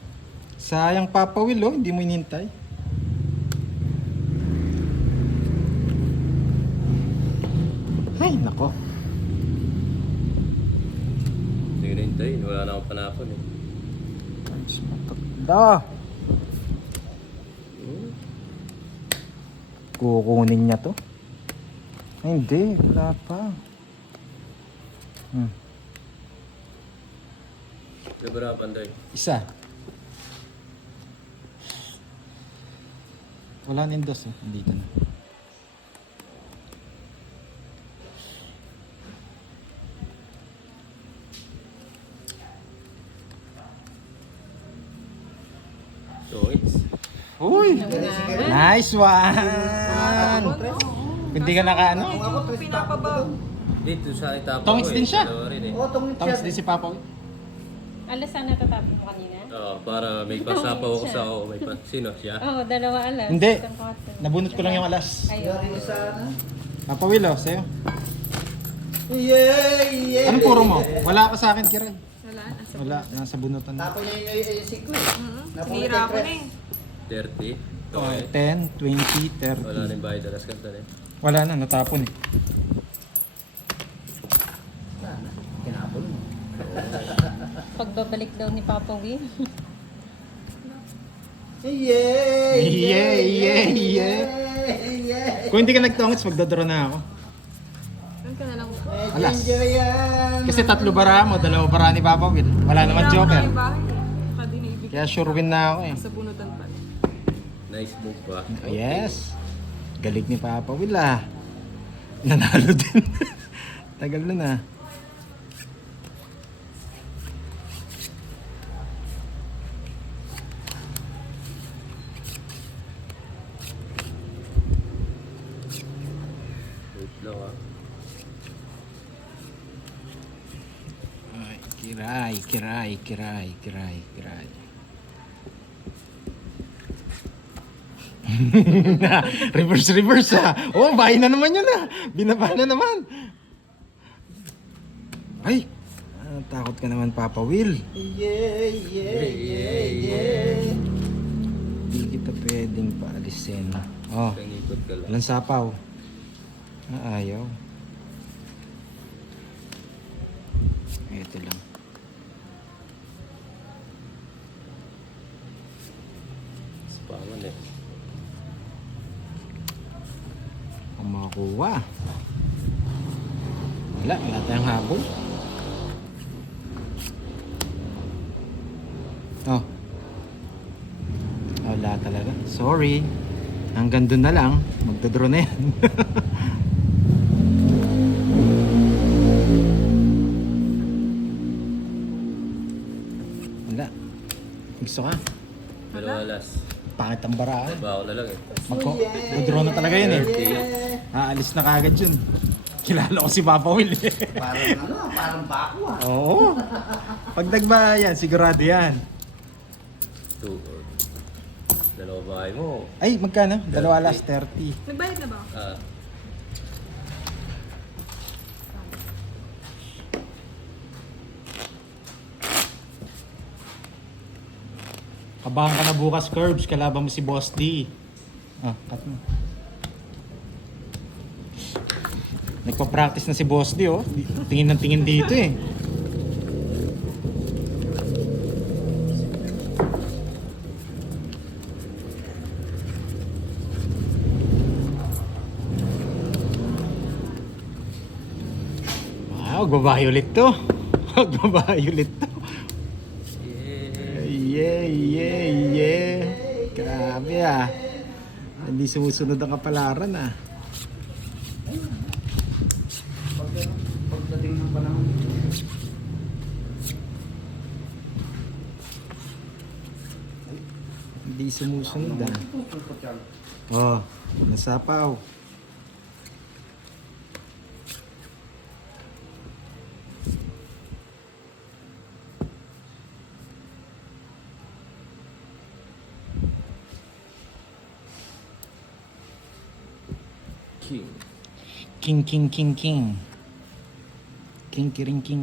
Sayang, Papa Will, oh. Hindi mo inintay. Ay, nako. Hindi ko na-hintayin. Wala na akong panapon eh. Mas matanda. Kukunin niya to. Ay, hindi. Wala pa. Libra, Pandoy. Isa. Wala nang dos eh. Dito na. Tongits. Uy! Nice one! Hindi ka naka ano? Kung ako, tres Pinapabaw. Dito sa itapa Tongits din siya. Dalawa rin eh. Oo, tungit Tawag siya. din si Papa. Alas na natatapos mo kanina? Oo, para may pasapaw ako sa ako. May sino siya? Oo, dalawa alas. Hindi. Isang kotse. Nabunot ko lang yung alas. Ayun. Yari sa ano? Papa Will, oh, sa'yo. Yeah. Anong puro mo? Wala ka sa akin, Kiray. Wala, nasa Wala, nasa bunutan na. Tapos niya yung secret. Sinira ko na eh. 30. Oh, Okay. 10, 20, Wala 30. rin bayad alas kanta eh. Wala na, natapon eh. Kinapon mo. Pagbabalik daw ni Papa Will. Yeah. Kung hindi ka nagtongits, magdodoro na ako. Doon ka na lang. Alas. Enjoy yan. Kasi 3 bara mo, 2 bara ni Papa Will. Wala naman joker. Yung bahay eh. Baka di na ibig. Kaya sure win na ako eh. Sa bunutan pa. Nice move ba? Yes. Galing ni Papa Will ah. Nanalo din. Tagal na na. Wait lang ah. Ay, kiray, kiray, kiray, kiray, kiray. Reverse ah. Oh, bahay na naman yun ah. Binaba na naman. Ay, takot ka naman Papa Will. Yeah. Hindi kita pwedeng paalisin. Oh, Pangikot ka lang. walang sapaw. Ayaw. Ito lang. Spaman eh. Kung makakuha. Wala tayong habol. Oh. Wala talaga. Sorry. Hanggang dun na lang. Magdodraw na yan. Wala. Gusto ka? Dalawa alas. Pangit ang baraan. Baho na lang eh. Magdodraw na talaga yun eh. Aalis na kagad yun. Kilala ko si Papa Will eh. Parang bako ah. Oo. Pag nagbayan, sigurado yan. Two. Dalawa bahay mo. Ay, magkano? 2 alas 30. Nagbayad na ba? Ah. Kabahan ka na bukas, Curbs. Kalaban mo si Boss D. Ah, cut mo. Nagpa-practice na si Boss D, oh. Tingin ng tingin dito eh. Wow, magbabahay ulit to. Magbabahay ulit to. Yeah. Grabe ah. Hindi sumusunod ang kapalaran ah. Pagdating ng panahon. Hindi sumusunod ah. Oh, nasapaw. King. King.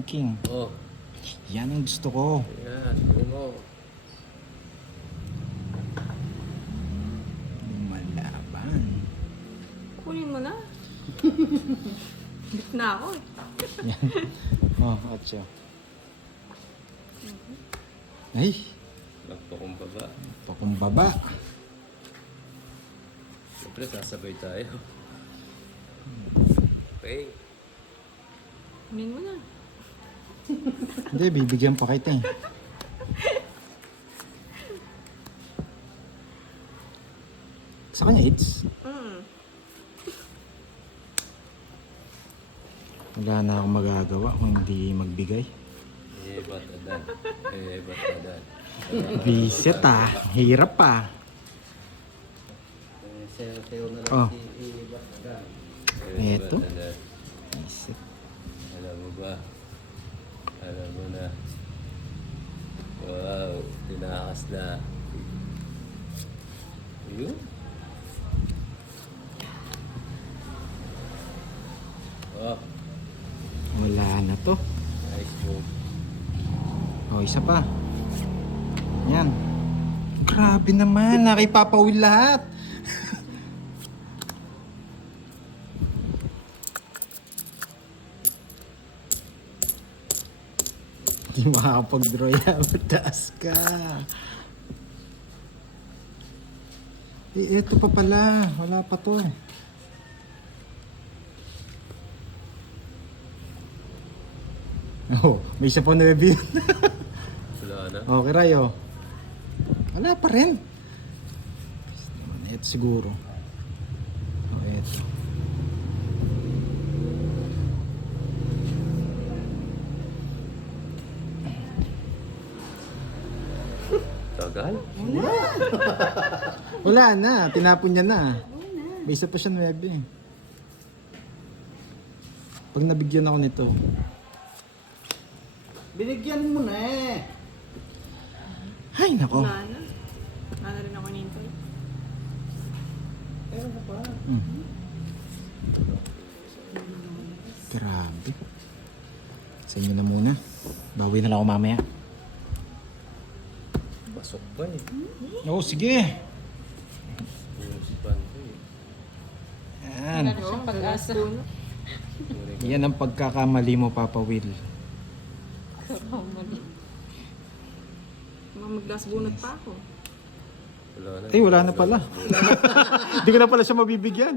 King. Oh. Yan ang gusto ko. Ayan. Sabihin mo. Lumalaban. Kunin mo na. Bit na ako eh. Yan. Oh, 8. Ay, Magpakumbaba. pakumbaba. Siyempre, sasabay tayo. Okay. Kunin mo na. Hindi, bibigyan pa kita eh. Sa kanya, it's... Mm. Wala na akong magagawa kung hindi magbigay. Ba't adan? Ba't adan? Bisit ah. Hirap pa. Sayo na lang Oh. Ba't adan? Eto. Ba't adan? Bisit. Alam mo ba? Alam mo na. Wow, tinakas na. Ayun. Oh, Wala na to. nice move. O, isa pa. Yan. Grabe naman. Nakipapawil lahat. Hindi makakapag-draw yan. Mataas ka. Eh, eto pa pala. Wala pa to. Oh, may isa pa na review. Wala na. Okay, Rayo. Wala pa rin. Ito siguro. Oh, ito. Tagal? Wala na. Tinapon niya na. May isa pa siya 9. Pag nabigyan ako nito. Binigyan mo na eh. Ay, nako. Wala na. Wala na rin ako nintay. Pero na pa. Grabe. Sa inyo na muna. Bawi na lang ako mamaya. Pasok pa eh. Oo, sige. Uuspan ko eh. Yan. Wala na siyang pag-asa. Yan ang pagkakamali mo, Papa Will. Mga mag-glass bunot pa ako. Wala na. Ay, wala na pala. Hindi ko na pala siya mabibigyan.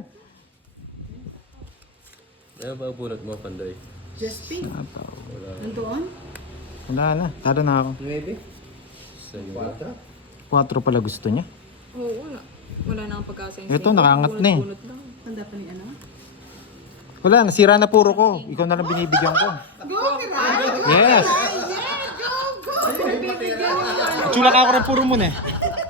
Ano ba ang bunot mo, Pandoy? Just pink. Wala na. Nandoon? Wala na. Tado na ako. 9? Sa'yo na. 4 pala gusto niya. Oo, wala. Wala na akong pagkasa. Ito, nakaangat na eh. Bunot lang. Tanda pa ni ano? Wala, nasira na puro ko. Ikaw na lang binibigyan ko. Go, Kiray! Yes! Tsula ka ako ng puro mo na eh.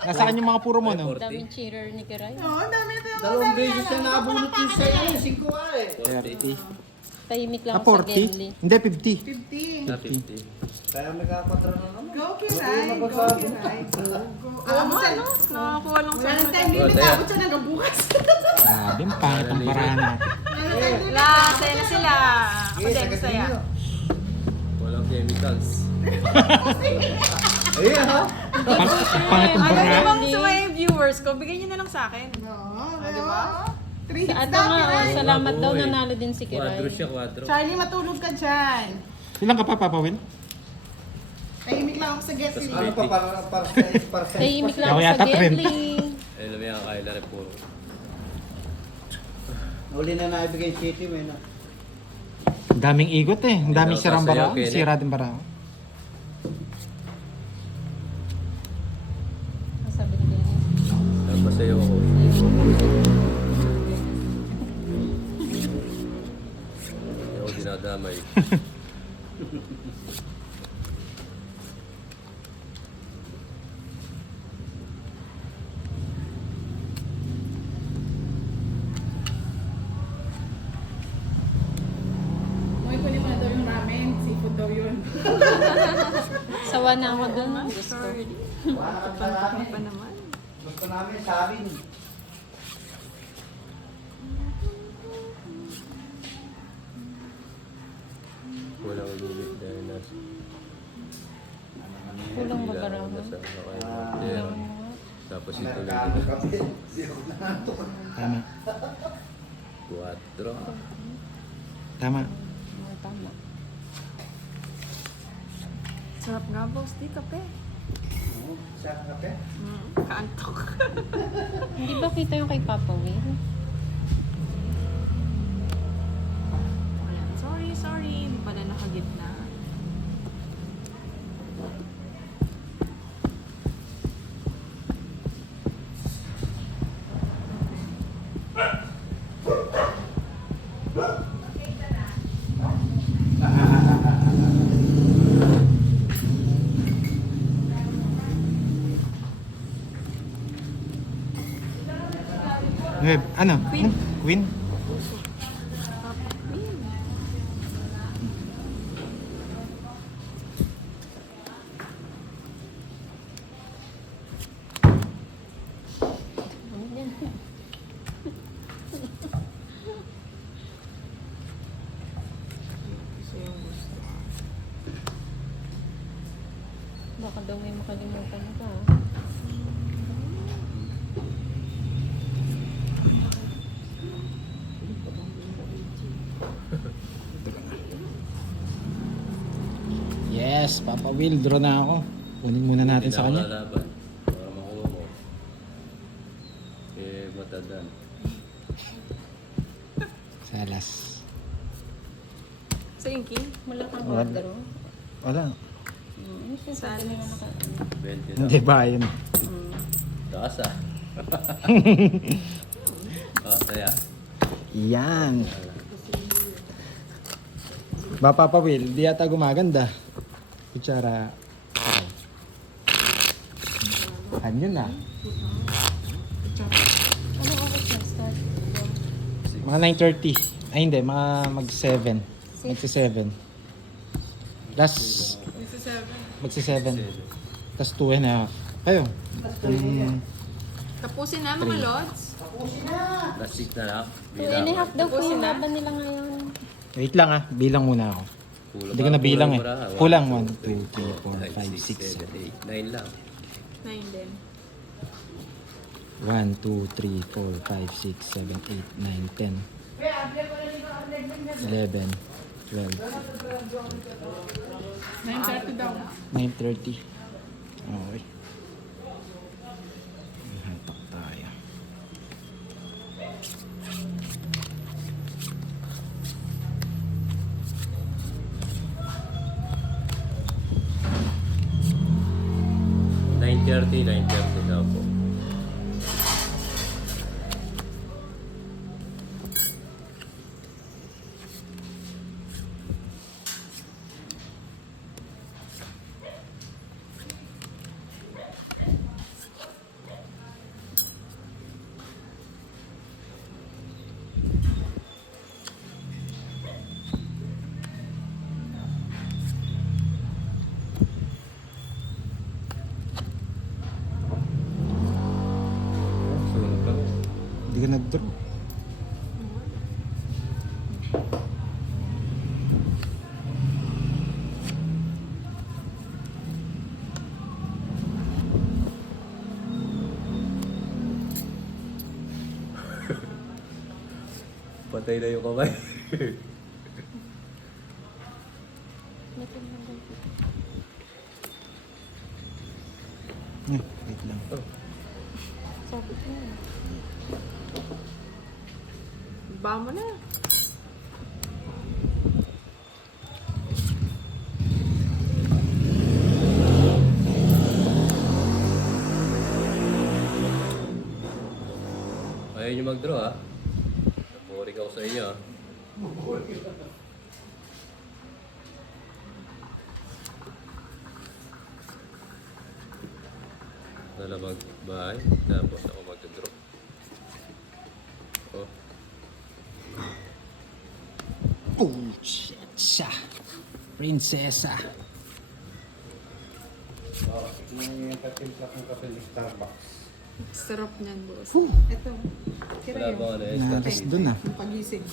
Nasa kanya mga puro mo, no? Daming cheater ni Kiray. Oo, ang dami ito yung Dalawang beses siya nakabunot yung sa'yo. 5 ka eh. 30. Tahimik lang Ah, ako sa Genly. 40? Hindi, 50. 50. Na 50. Kaya nagkakatra na naman. Go, Kiray! Go, Kiray! Go, go. Oo, ano? Nakakuha lang Wala sa nang time limit. saya. Abot siya hanggang bukas. Grabe, ang pangit ang paraan natin. Wala, saya na sila. Ako din, saya. Walang chemicals. Ayun ha. Pangit ang Ano paraan. bang sa mga viewers ko, bigyan nyo na lang sa akin. Oo, di ba? 3 Sa hits ato daw, nga, Kiray. salamat daw Oy. nanalo din si Quadro Kiray. siya, quadro. Charlie, matulog ka dyan. Ilan ka pa, Papa Will? Tahimik lang ako sa guest list. Ano pa para sa Tahimik lang Ako ako sa yata trend. Genly. Ay, alam mo yan, Kyla rin puro. Uli na naibigay yung city mo eh. Ang daming igot eh. Ang daming Ikaw, sirang sa'yo, bara. Kelly. Sira din bara. Ang sabi ni Genly. Nagpasayaw ako. Hindi ako dinadamay. Uy, kunin mo na daw yung ramen. Seafood daw yun. Sawa na ako dun. Gusto ko. Kapag pa naman. Gusto namin sa amin. Walang limit dahil nasa Kulang ba barang? nasa kaya. Tapos ito lang Nagkano kami. Hindi ako nanantok. Tama. quadro. Tama. Tama. Sarap nga, boss. Di kape. Oo, Sa kape. Kaantok. Hindi ba kita yung kay Papa Will? Ayan. Sorry. Hindi pala nakagitna. Ano? Queen. Queen? Gusto yung gusto. Baka daw may makalimutan ka. Yes, Papa Will, draw na ako. Kunin muna natin sa Hindi na kanya. ako lalaban. Para makuha mo. Matadan. Salas. Sa yung king? Wala kang Wala. order. Wala. Ano siya sa Salas. nila naka... 20 lang. Hindi ba yun? Taas ah. Saya. Yan. Ba, Papa Will, di yata gumaganda. Kutsara. Ano na? Ano oras na start? Mga 9:30. Ay hindi, mga mag-7. Magsi-7. Last, magsi-7. Tapos 2.5. Kayo. Tapusin na mga lods. Last 6 na lang. 2.5 daw po Tapusin yung na. laban nila ngayon. Wait lang ah, bilang muna ako. Hindi ko na bilang eh. Kulang 1, 2, 3, 4, 5, 6, 7. 9 lang. 9 din. 1, 2, 3, 4, 5, 6, 7, 8, 9, 10. 11, 12, 9:30 daw. 9:30. Okay. Hantak tayo. Nine thirty daw po. Sunog lang. Hindi ka nag-draw. Patay na yung kamay. Wait lang. Sabi ko na. Ba mo na. Ayaw nyo mag-draw ha. Napurik ako sa inyo ha. Dala magbahay, tapos ako mag-draw. Oh, Oh, shit. Siya. Prinsesa. Yung katimpla ng kape ng Starbucks. Sarap niyan, boss. Ito. wala ba ano eh? Nalas dun ah. Yung pagising.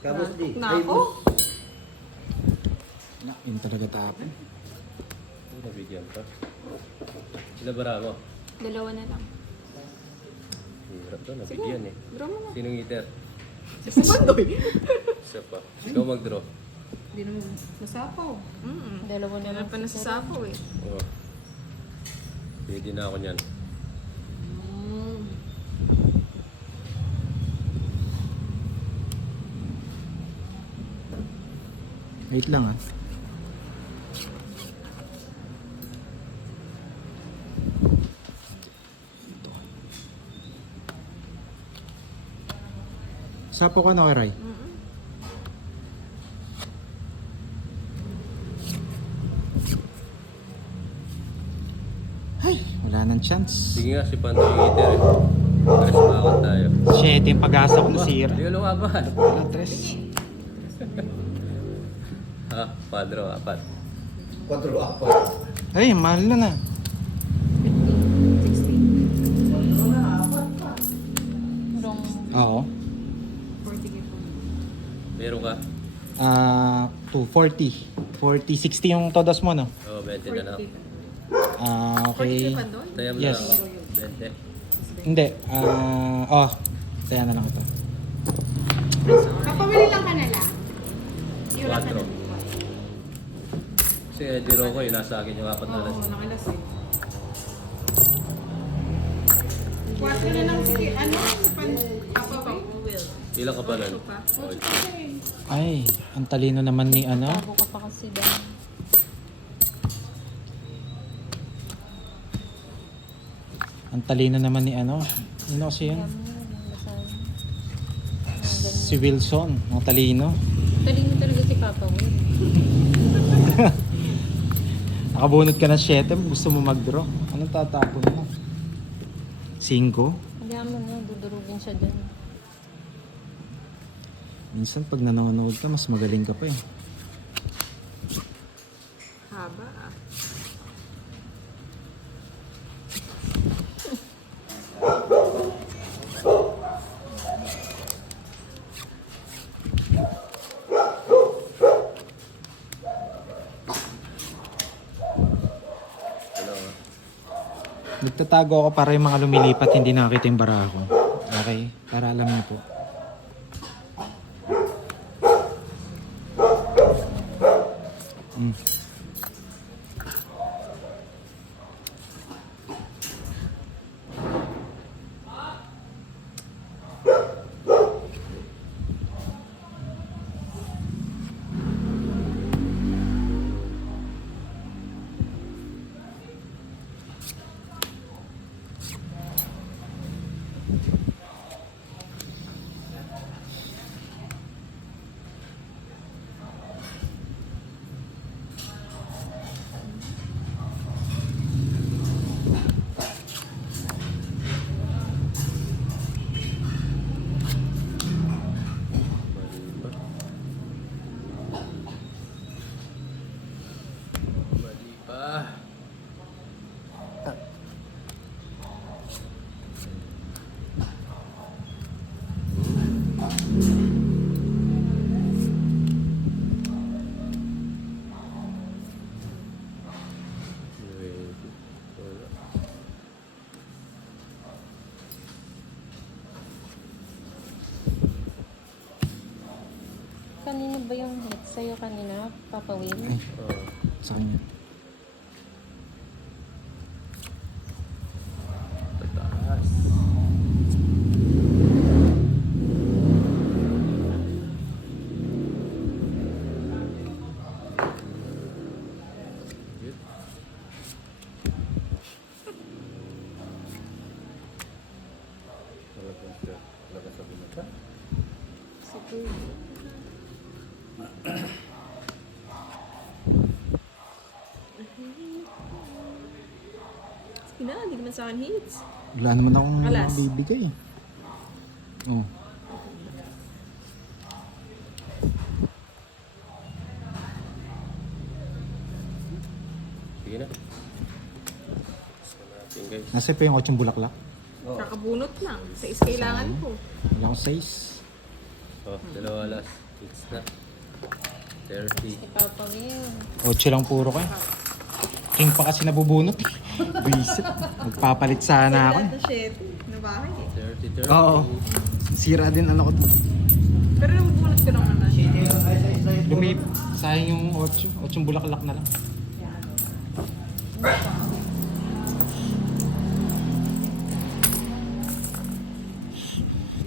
Tapos di. Nako. Yun talaga tapon. Nabigyan pa. Sila barako. Dalawa na lang. Hirap to, nabigyan eh. Draw mo na. Sinong eater? Si Bandoy. Isa pa. Ikaw mag-draw. Hindi naman masapaw. Dalawa na Meron lang pa na si sa sapo eh. Oh. Pwede na ako niyan. Wait lang ah. Sapo ka na kay Ray? Ay, wala nang chance. Sige nga, si Pandoy yung eater eh. Tres bakot tayo. 7 yung pag-asa ko nasira. Hindi ko lumaban. Wala, 3. Ha? Padro, 4. 4-4. Ay, mahal na. 16. Wrong. Oo. 40 po. Meron ka? 240. 40, 60 yung todos mo, no? Oo, 20 na lang. 40 pa. Okay. 40 pa doon? Tayo mo Yes. lang ako. 20. Hindi. Kaya na lang ito. Kapamili lang ka na lang. Iwala ka 4. na. Kasi Jiro ko, nasa akin yung 4 na lang. Oo, nakalas eh. Kwarto na lang sige. Ano? Papa pa, Will. Ilang ka pa nun? Ocho pa. Okay. Ay, ang talino naman ni ano. Bago ka pa kasi dahil. Ang talino naman ni ano. Ano kasi yun? Si Wilson. Ang talino. Talino talaga si Papa Will. Nakabunot ka ng 7. Gusto mo mag-draw. Anong tatapon mo? 5? Hindi mo na, dudurugin siya dyan. Minsan pag nanonood ka, mas magaling ka pa eh. Haba ah. Ano? Nagtatago ako para yung mga lumilipat hindi nakakita yung bara ko. Okay? Para alam niyo po. Mm. Mali pa. Kanino ba yung hit? Sa'yo kanina, Papa Will? Ay, sa kanya. Tataas. Yun. Talaga sa binata. Sige na, hindi naman sa akin hits. Wala naman akong Alas. bibigay. Oh. Sige na. Gusto natin guys. Nasa pa yung 8 bulaklak. Kakabunot lang. Sa kailangan ko. Wala akong 6. Oh, dalawa last. It's na. 30. Si Papa Will. 8 lang puro kayo. King pa kasi nabubunot. Bisit. Magpapalit sana ako. Lahat na shit. Na bahay eh. 30. Oo. Sira din ano ko. Pero nabubunot ko lang naman. Lumip. Sayang yung 8. 8 bulaklak na lang.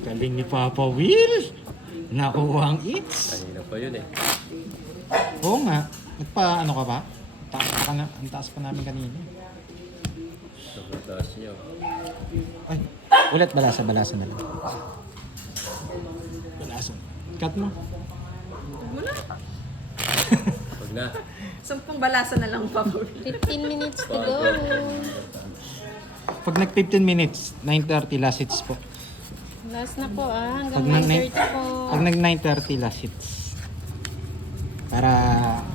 Galing ni Papa Will. Nakuha ang eats. Kanina pa yun eh. Oo nga. Nagpa ano ka ba? Ang taas pa namin kanina. Sobrang taas niyo. Ay, ulit balasa na lang. Balasa. Cut mo. Huwag mo na. Pag na. 10 balasa na lang pa. 15 minutes to go. Pag nag 15 minutes, 9:30 last hits po. Last na po hanggang Pag nag 9:30 po. Pag nag 9:30 last hits. Para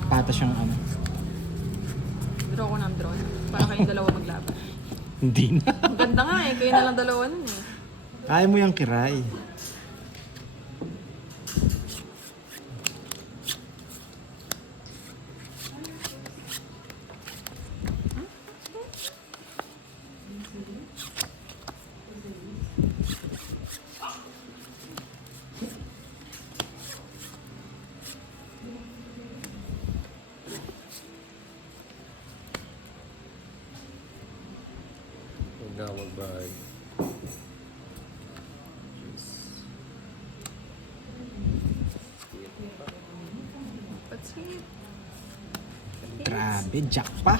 patas yung ano. Draw ko ng drone. Para kayong dalawa maglaban. Hindi na. Ang ganda nga eh. Kayo na lang dalawa nun eh. Kaya mo yung kiray. Huwag na ako magbahay. Patsit. Grabe, jack pa.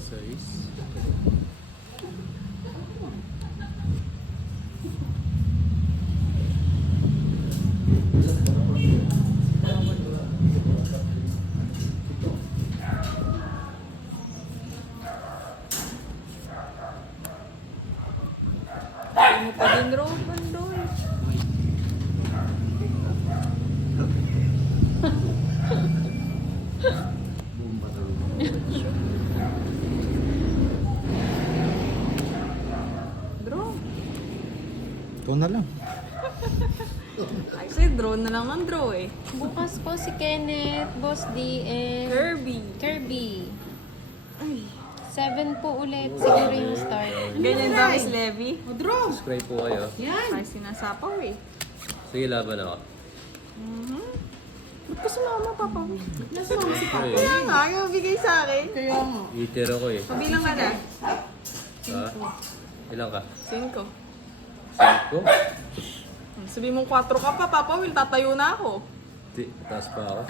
Size. Kayo mo pa din draw. Bandoy. Draw. Ikaw na lang. Actually, draw na lang ang draw eh. Bukas po si Kenneth, Boss D, and Kirby. Kirby. Ay. 7 po ulit siguro yung start. Ganyan ba, Miss Levy? O, draw. Subscribe po kayo. Yan. Ay, sinasapaw eh. Sige, laban ako. Ba't ko sumama, Papa? Nasa mga si Papa. Ay, Kaya nga, ayaw bigay sa akin. Kaya nga. eater ako eh. Pabilang ka na. Ha? Ilan ka? 5. 5? Sabi mong 4 ka pa, Papa Will, tatayo na ako. Di, taas pa ako.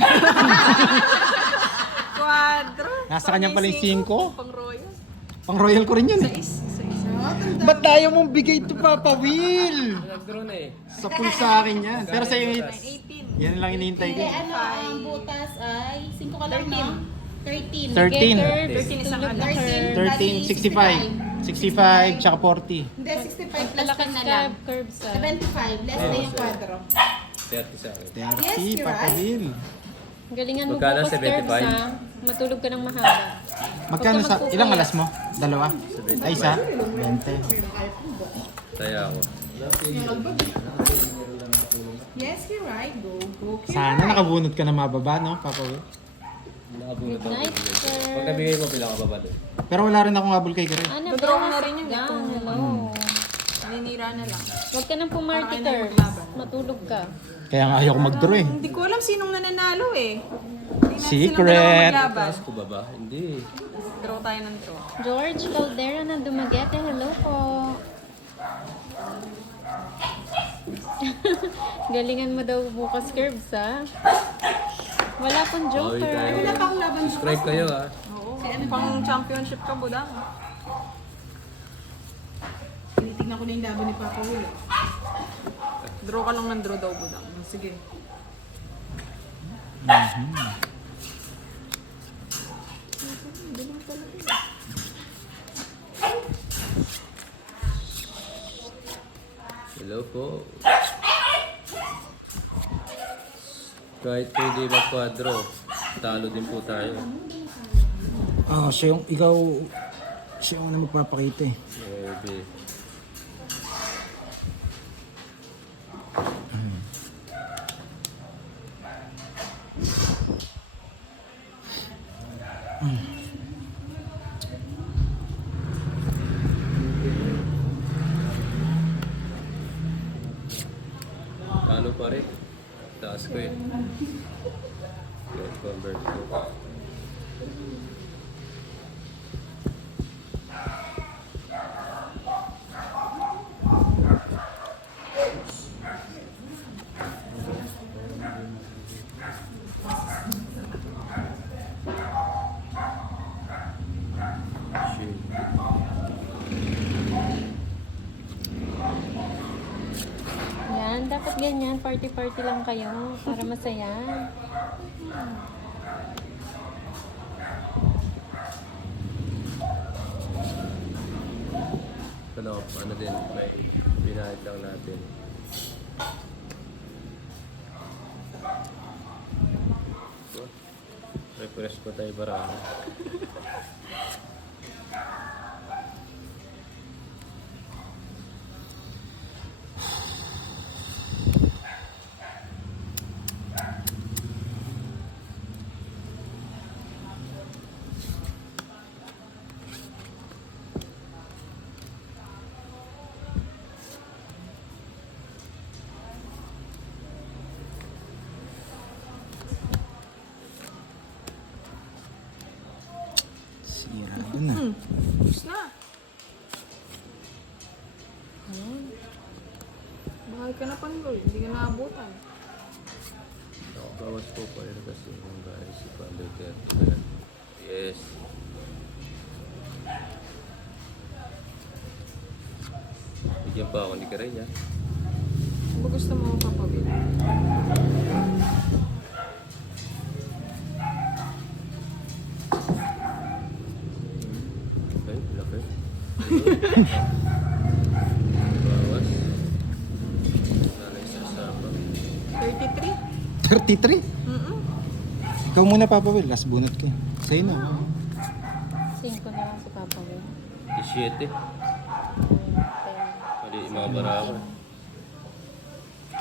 4. Nasa kanya pala yung 5. Pang royal. Pang royal ko rin yun eh. 6. Ba't tayo mong bigay ito, Papa Will? Nag-draw na eh. Sa pool sa akin yan. Pero sa iyo, 18. yan lang hinihintay ko. Hindi, ano, ang butas ay 5 ka lang, no? 13. 13. Curbs, 13 isang tulog na anak. curve. 13, 65. 65, tsaka 40. Hindi, 65 plus Malakas ka na ka, lang. curbs 75, less na yung kwadro. 30 sa akin. 30, Papa Will. Galingan mo Magkano, bukas 75? curbs ha. Matulog ka ng mahaba. Magkano sa, magpupuyat. ilang alas mo? Dalawa? Ay, isa? 20. Taya ako. Yes, you're right. Go, go. Sana nakabunot ka na mababa, no, Papa Will? Nakabunod Good ako. night, sir. Pag nabigay mo, bilang ka pa ba doon? Pero wala rin akong habol kay Karen. Ano Dodraw ba? na rin yun, Down, ito. hello. Ninira na lang. Huwag ka nang pumarty Para kayo na curbs. maglaban. Matulog ka. Kaya nga ayaw ko mag-draw eh. Hindi ko alam sinong nananalo eh. Tingnan silang Secret. dalawa maglaban. Taas ko ba ba? Hindi. Draw tayo ng draw. George Caldera na Dumaguete, hello po. Galingan mo daw bukas curbs ha. Wala pong Bawi joker. tayo. Wala pa akong laban. Subscribe kayo ha. Oo. Pang championship ka, budang. Tinitignan ko na yung laban ni Papa Will. Draw ka lang ng draw daw, budang. Sige. Hello po. Kahit pwede mag-quadro, talo din po tayo. Ah, siya yung, ikaw, siya yung na magpapakita eh. Maybe. Talo pa rin. Taas ko eh. Let's convert ko. Shit. Yan, dapat ganyan. Party-party lang kayo para masaya. ano din, may binahid lang natin. So, refresh pa tayo barang. Sirado na. Tapos na. Bahay ka na Pandoy, hindi ka naabutan. Nakabawas po pa rin kasi yung guys, si Pandoy Cat. Yes. Bigyan pa ako ni Karay niya. Kung ba gusto mo papawin? Okay, laki. Bawas. Sana isasapa. 33? 33? Mm-mm. Ikaw muna, Papa Will. Last bunot ko. Sa'yo na. 5 na lang si Papa Will. 17. Mali, mga barako.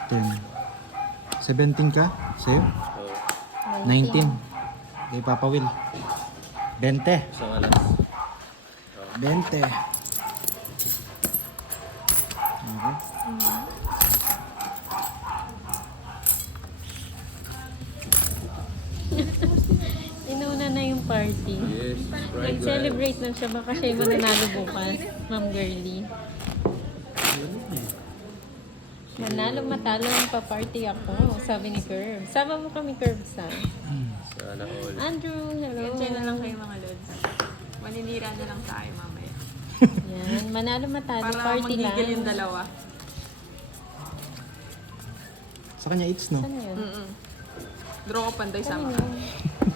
10. 17 ka? Sa'yo? So, 19. Kay Papa Will. 20. isang alas. 20. Okay. Inuna na yung party. Yes, right guys. Nag-celebrate na siya. Baka siya yung mananalo bukas. Ma'am Girly. Manalo matalo ang pa-party ako. Sabi ni Curve. Sama mo kami, Curve, sa Sana all. Andrew, hello. Enjoy na lang kayo mga lods. Maninira na lang tayo mamaya. Yan. Manalo matalo. Para Party lang. magigil yung dalawa. Sa kanya, it's no. Saan yun? Mm-mm. Draw ko Pandoy Saan sama. yun?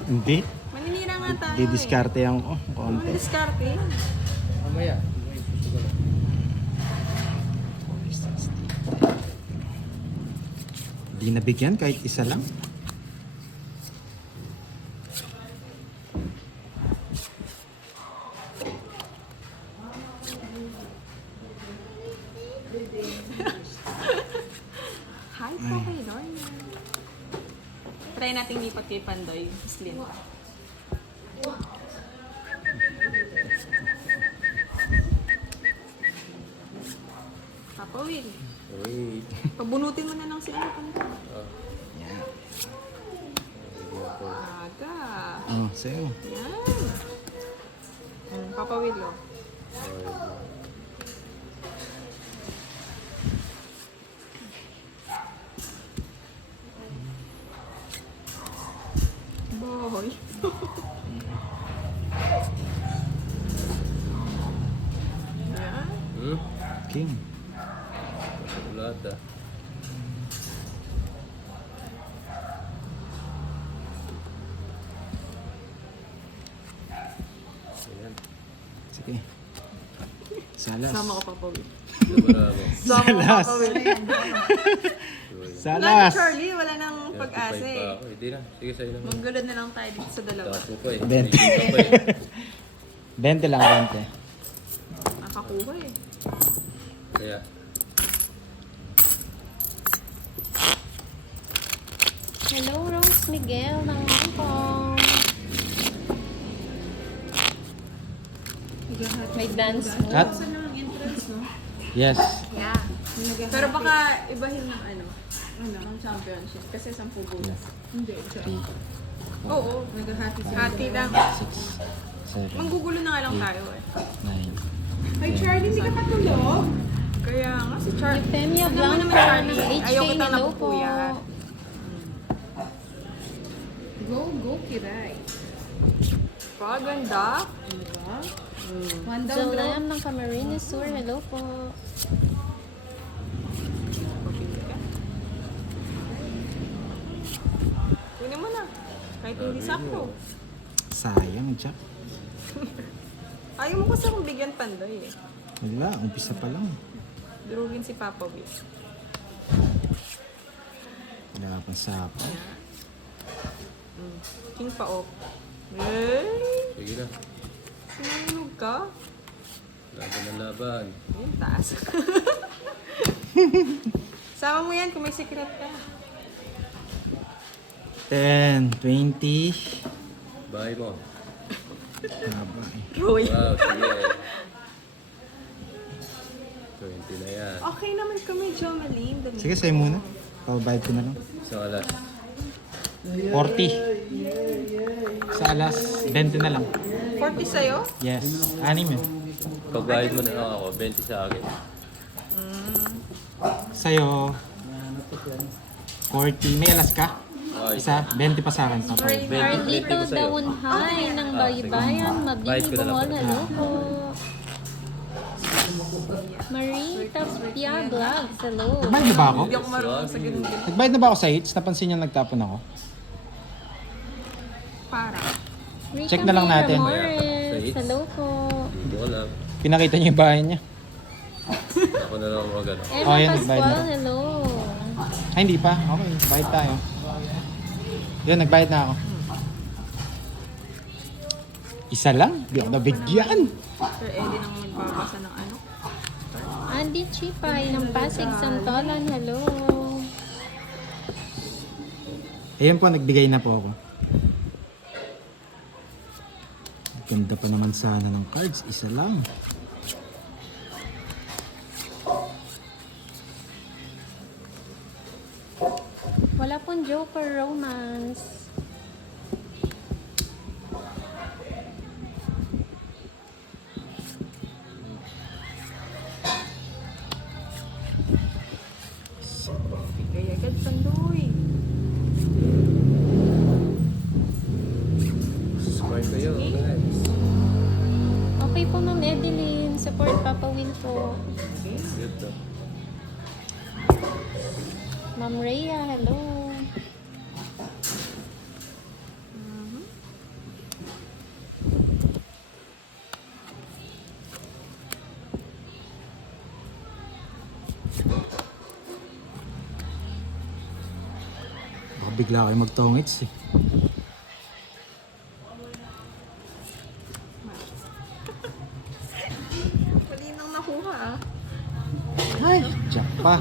Hindi. Maninira nga tayo Didiskarte ang eh. konti. Diskarte. Mamaya. Di nabigyan kahit isa lang. Hi po kay Lorna. Try nating lipat kay Pandoy. Slim. Papa Will, Uy. pabunutin mo na lang si ano Pandoy. Yan. Bigyan ko. Aga. Oh, sa'yo. Yan. Papa Will, oh. Okay. Boy. Yan. Hmm? King. Lahat ah. Ayan. Sige. Salas. Sama ko Papa Will. Ito barako. Sama ko Salas. Papa Will. Uy. Wala na Salas. Charlie, wala nang 35 pag-asa pa eh. ako. Hindi na. Sige sa'yo naman. Maggulod na lang tayo dito sa dalawa. Taas mo pa eh. 20. Hindi ka pa eh. 20 lang, 20. Nakakuha eh. Kaya, Hello, Rose Miguel ng Hong Kong. May dance mo. Cut? Saan lang ang entrance, no? Yes. Yeah. Pero baka ibahin ng ano, ng championship. Kasi 10 bulas. Hindi. Oo. Naghahati sila. Hati lang. 6, 7, Manggugulo na nga lang tayo eh. 9. Ay, Charlie, hindi ka matulog? Kaya nga si Charlie. Euphemia Ano Blanca. naman Charlie? HK, Ayaw kitang hello po. napupuyat. Go, Kiray. Paganda. Diba? One down, bro. Jolam ng Camarines Sur, hello po. Papili ka. Kunin mo na. Kahit hindi sakto. Sayang, Jack. Ayaw mo kasi akong bigyan Pandoy eh. Wala, umpisa pa lang. Durugin si Papa Will. Wala pang sapa. King pa off. Hey! Sige na. Sinulog ka? Laban ng laban. Yung taas. Sama mo yan kung may secret ka. 10, 20. Bahay mo. Haba eh. Roy. Wow, sige. 20 na yan. Okay naman kami, Jomaline. Dami. Sige, sa'yo muna. Pababayad ko na lang. Isang alas. 40. Sa alas, 20 na lang. 40 sa'yo? Yes. 6 yun. Pagbayad mo na lang ako, 20 sa akin. Sa'yo, 40. May alas ka? Okay. Isa, 20 pa sa akin. Papawid. Carlito Daunhay ng Baybayan, Bayad ko Mabini na lang. Bohol, hello po. Marita Pia Vlogs, hello. Nagbayad na ba ako? Hindi ako marunong sa ganun. Nagbayad na ba ako sa hits? Napansin niyo nagtapon ako? Para. Rika Check na lang Mira natin. Morris, hello po. Hindi ko alam. Pinakita niyo yung bahay niya. Ako na lang mag ano. Emma Oh, yan, nagbayad na Pascual, rin. hello. Ay, hindi pa. Okay, bayad tayo. Yun, nagbayad na ako. Isa lang? Di ako nabigyan. Sir Eddie nang magbabasa ng ano. Andy Chipay ng Pasig Santolan, hello. Ayan po, nagbigay na po ako. Ganda pa naman sana ng cards. Isa lang. Wala pong Joker Romance. Bigay agad Pandoy. Subscribe kayo, guys. Okay po, Ma'am Edeline. Support Papa Will po. Good to. Ma'am Rhea, hello. Baka bigla kayo magtongits eh. Mali nang nakuha ah. Ay, jack pa.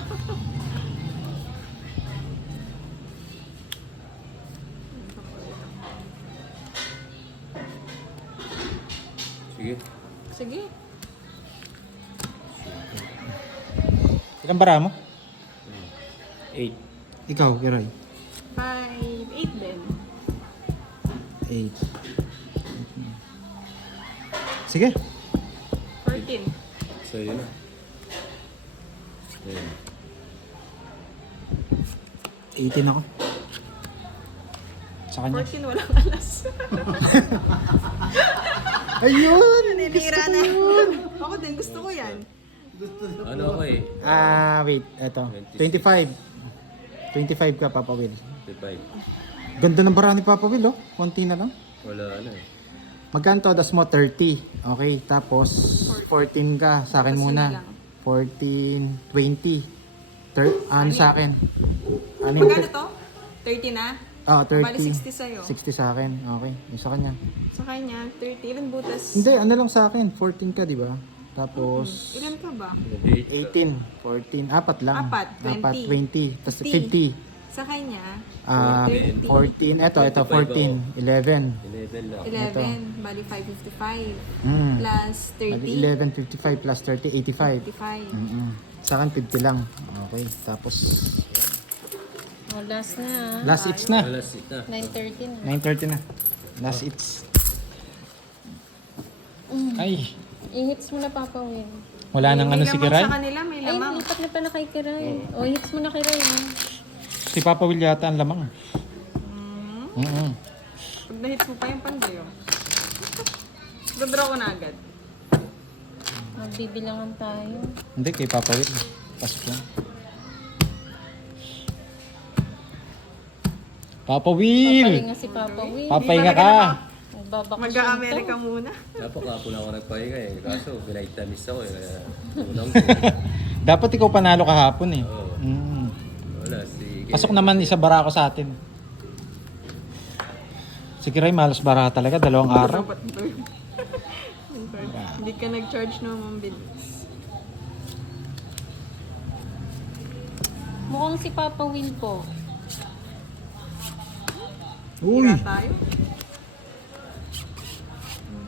Sige. Sige. Ilang bara mo? 8. Ikaw, Kiray. 5, 8 din. 8. Sige. 14. So, yun na. Ayan. 18 ako. Sa kanya. 14 walang alas. Ayun! Naninira na. Ako din, gusto ko yan. Ano ako eh? Wait. Eto. 25. 25 ka, Papa Will. 25. Ganda ng bara ni Papa Will, oh. Konti na lang. Wala ano eh. Magkano to? Das mo 30. Okay, tapos 14 ka. Sa akin Kasi muna. na lang. 14, 20. Ano sa akin? Ano Magkano to? 30 na? Ah, 30. Bali 60 sa'yo. 60 sa akin. Okay. Yung sa kanya. Sa kanya, 30. Ilan butas? Hindi, ano lang sa akin. 14 ka, di ba? Tapos Ilan ka ba? 18, 14. Apat lang. Apat, 20. Apat, 20. Tapos 50. Sa kanya, Ah, 30. 14. Ito, 14. 11. 11 lang. 11. Bali 555. Mm. Plus 30. 11, 55 plus 30, 85. 55. Sa akin, 50 lang. Okay. Tapos, Oh, last na. last hits na. Alas 8 na. 9:30 na. 9:30 na. Last hits. Ay, I-hits mo na, Papa Will. wala nang May ano si lamang Kiray. Sa kanila, may Ay, lamang. lipat na pala kay Kiray. O, hits mo na Kiray. Si Papa Will yata ang lamang. Pag na-hit mo pa yung pandoy, oh. Gadraw ko na agad. Magbibilangan tayo. Hindi, kay Papa Will. Pasok lang. Papa Will! Papahinga si Papa Will. Papahinga ka! Magbabakasyon Mag-a-Amerika to. muna. Napakapon ako nagpahinga eh. Kaso, binaytamis ako eh. Kaya, unang Dapat ikaw panalo kahapon eh. Oo. Mm. Wala, sige. Pasok naman isa barako sa atin. Si Kiray malas bara talaga, 2 araw. Dapat ba yun? Hindi ka nag-charge na mabilis. Mukhang si Papa Will po. Uy! Hira tayo.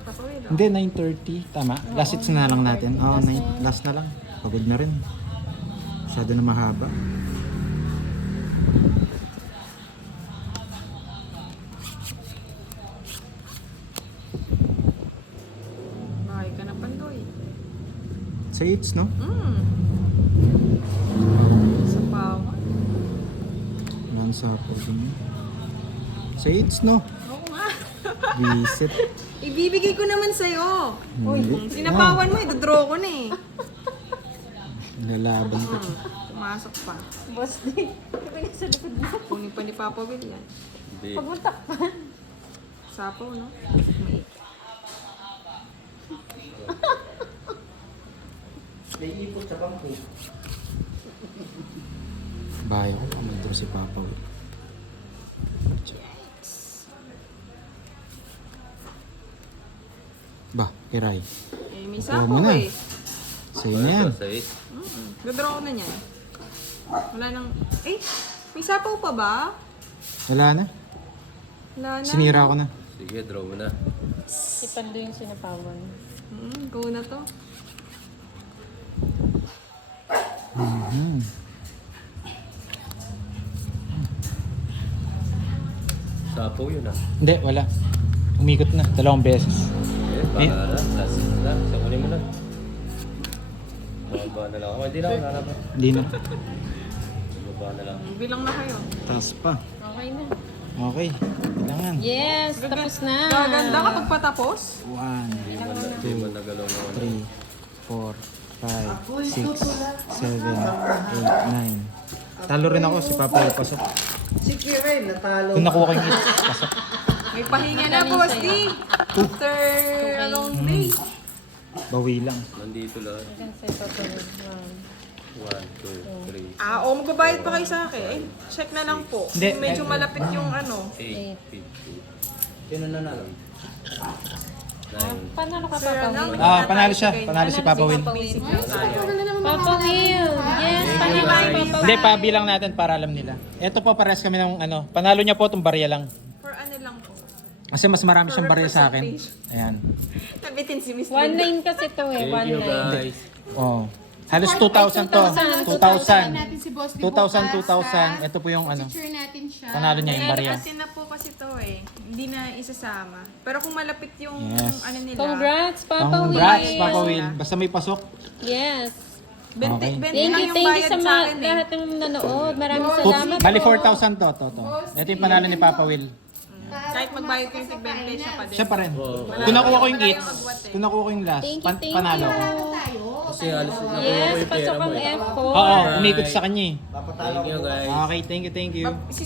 Papawid Hindi, 9:30. Tama. Last hits na lang natin. Oo, last na lang. Pagod na rin. Masyado na mahaba. Bahay ka na Pandoy. Sa hits, no? Sa pawan. Non-supper din. Sa hits, no? Oo nga. Visit. Ibibigay ko naman sa'yo. Uy, kung sinapawan mo, idodraw ko na eh. Lalaban ka. Pumasok pa. Boss D. Kaya nga sa likod mo. Kunin pa ni Papa Will yan. Hindi. Pag mo takpan. Sapaw, no? May Naiipot sa bangko. Bahay ko, mag-draw si Papa. Ba, Kiray. may Kuha mo sapaw na. eh. Sa'yo na yan. Sa 8. Dodraw ko na niyan. Wala nang... Eh, may sapaw pa ba? Wala na. Wala na. Sinira ko na. Sige, draw mo na. Si Pando yung sinapawan. Go na to. Mhm. Sapo yun ah. Hindi, wala. Umikot na. 2 beses. Eh, baka na. Last na. Sa kunin mo na. Baba na lang ako. Hindi na ako nalaman. Hindi na. Baba na lang. Bilang na kayo. Taas pa. Okay na. Okay. Kailangan. Yes, tapos na. Gaganda ka pag patapos. 1, Hindi mo nagalaw na ako. 3, 4, 5, 6, 7, 8, 9. Talo rin ako si Papa Will pasok. Si Kiray, natalo. Kung nakuha ko yung hits, pasok. May pahinga na, Boss D. After a long day. Bawi lang. Nandito lang. Hanggang sa Papa Will. 1, 2, 3, Ah, o magbabayad pa kayo sa akin. Check na lang po. Hindi. Kung medyo malapit yung ano. 8, 50, Sino nanalo? 9. Panalo ka, Sir, Papa ano? Will? Ah, panalo siya. Panalo si Papa Will. Basic lang tayo. Papa Will. Yes, panalo si Papa Will. Hindi, pabilang natin para alam nila. Ito po, pares kami ng ano. Panalo niya po itong barya lang. For ano lang po. Kasi mas marami siyang barya sa akin. Ayan. Nabitin si Miss 1-9 kasi to eh. Thank you 1-9. guys. Oh. Halos 2,000 to. 2,000. natin si Boss 2,000, 2,000. Ito po yung ano. Picture natin siya. Panalo niya yung barya. Atin na po kasi to eh. Hindi na isasama. Pero kung malapit yung Yes. ano nila. Congrats, Papa Will. Congrats, Papa Will. Basta may pasok. Yes. Okay. 20 Thank lang you, yung thank you bayad sa sa akin eh. lahat ng nanood. Maraming salamat Bali po. 4,000 to. Ito yung panalo ni Papa Will. Kahit magbayad kayo sa 20, siya pa din. Siya pa rin. Kung nakuha ko yung hits, kung nakuha ko yung last, Thank you. panalo ko. Kasi halos nakuha ko Yes, yung pera pasok mo ang eh. F4. Oo, umikot sa kanya eh. Papatalo Thank you ko. guys. Okay, thank you. Si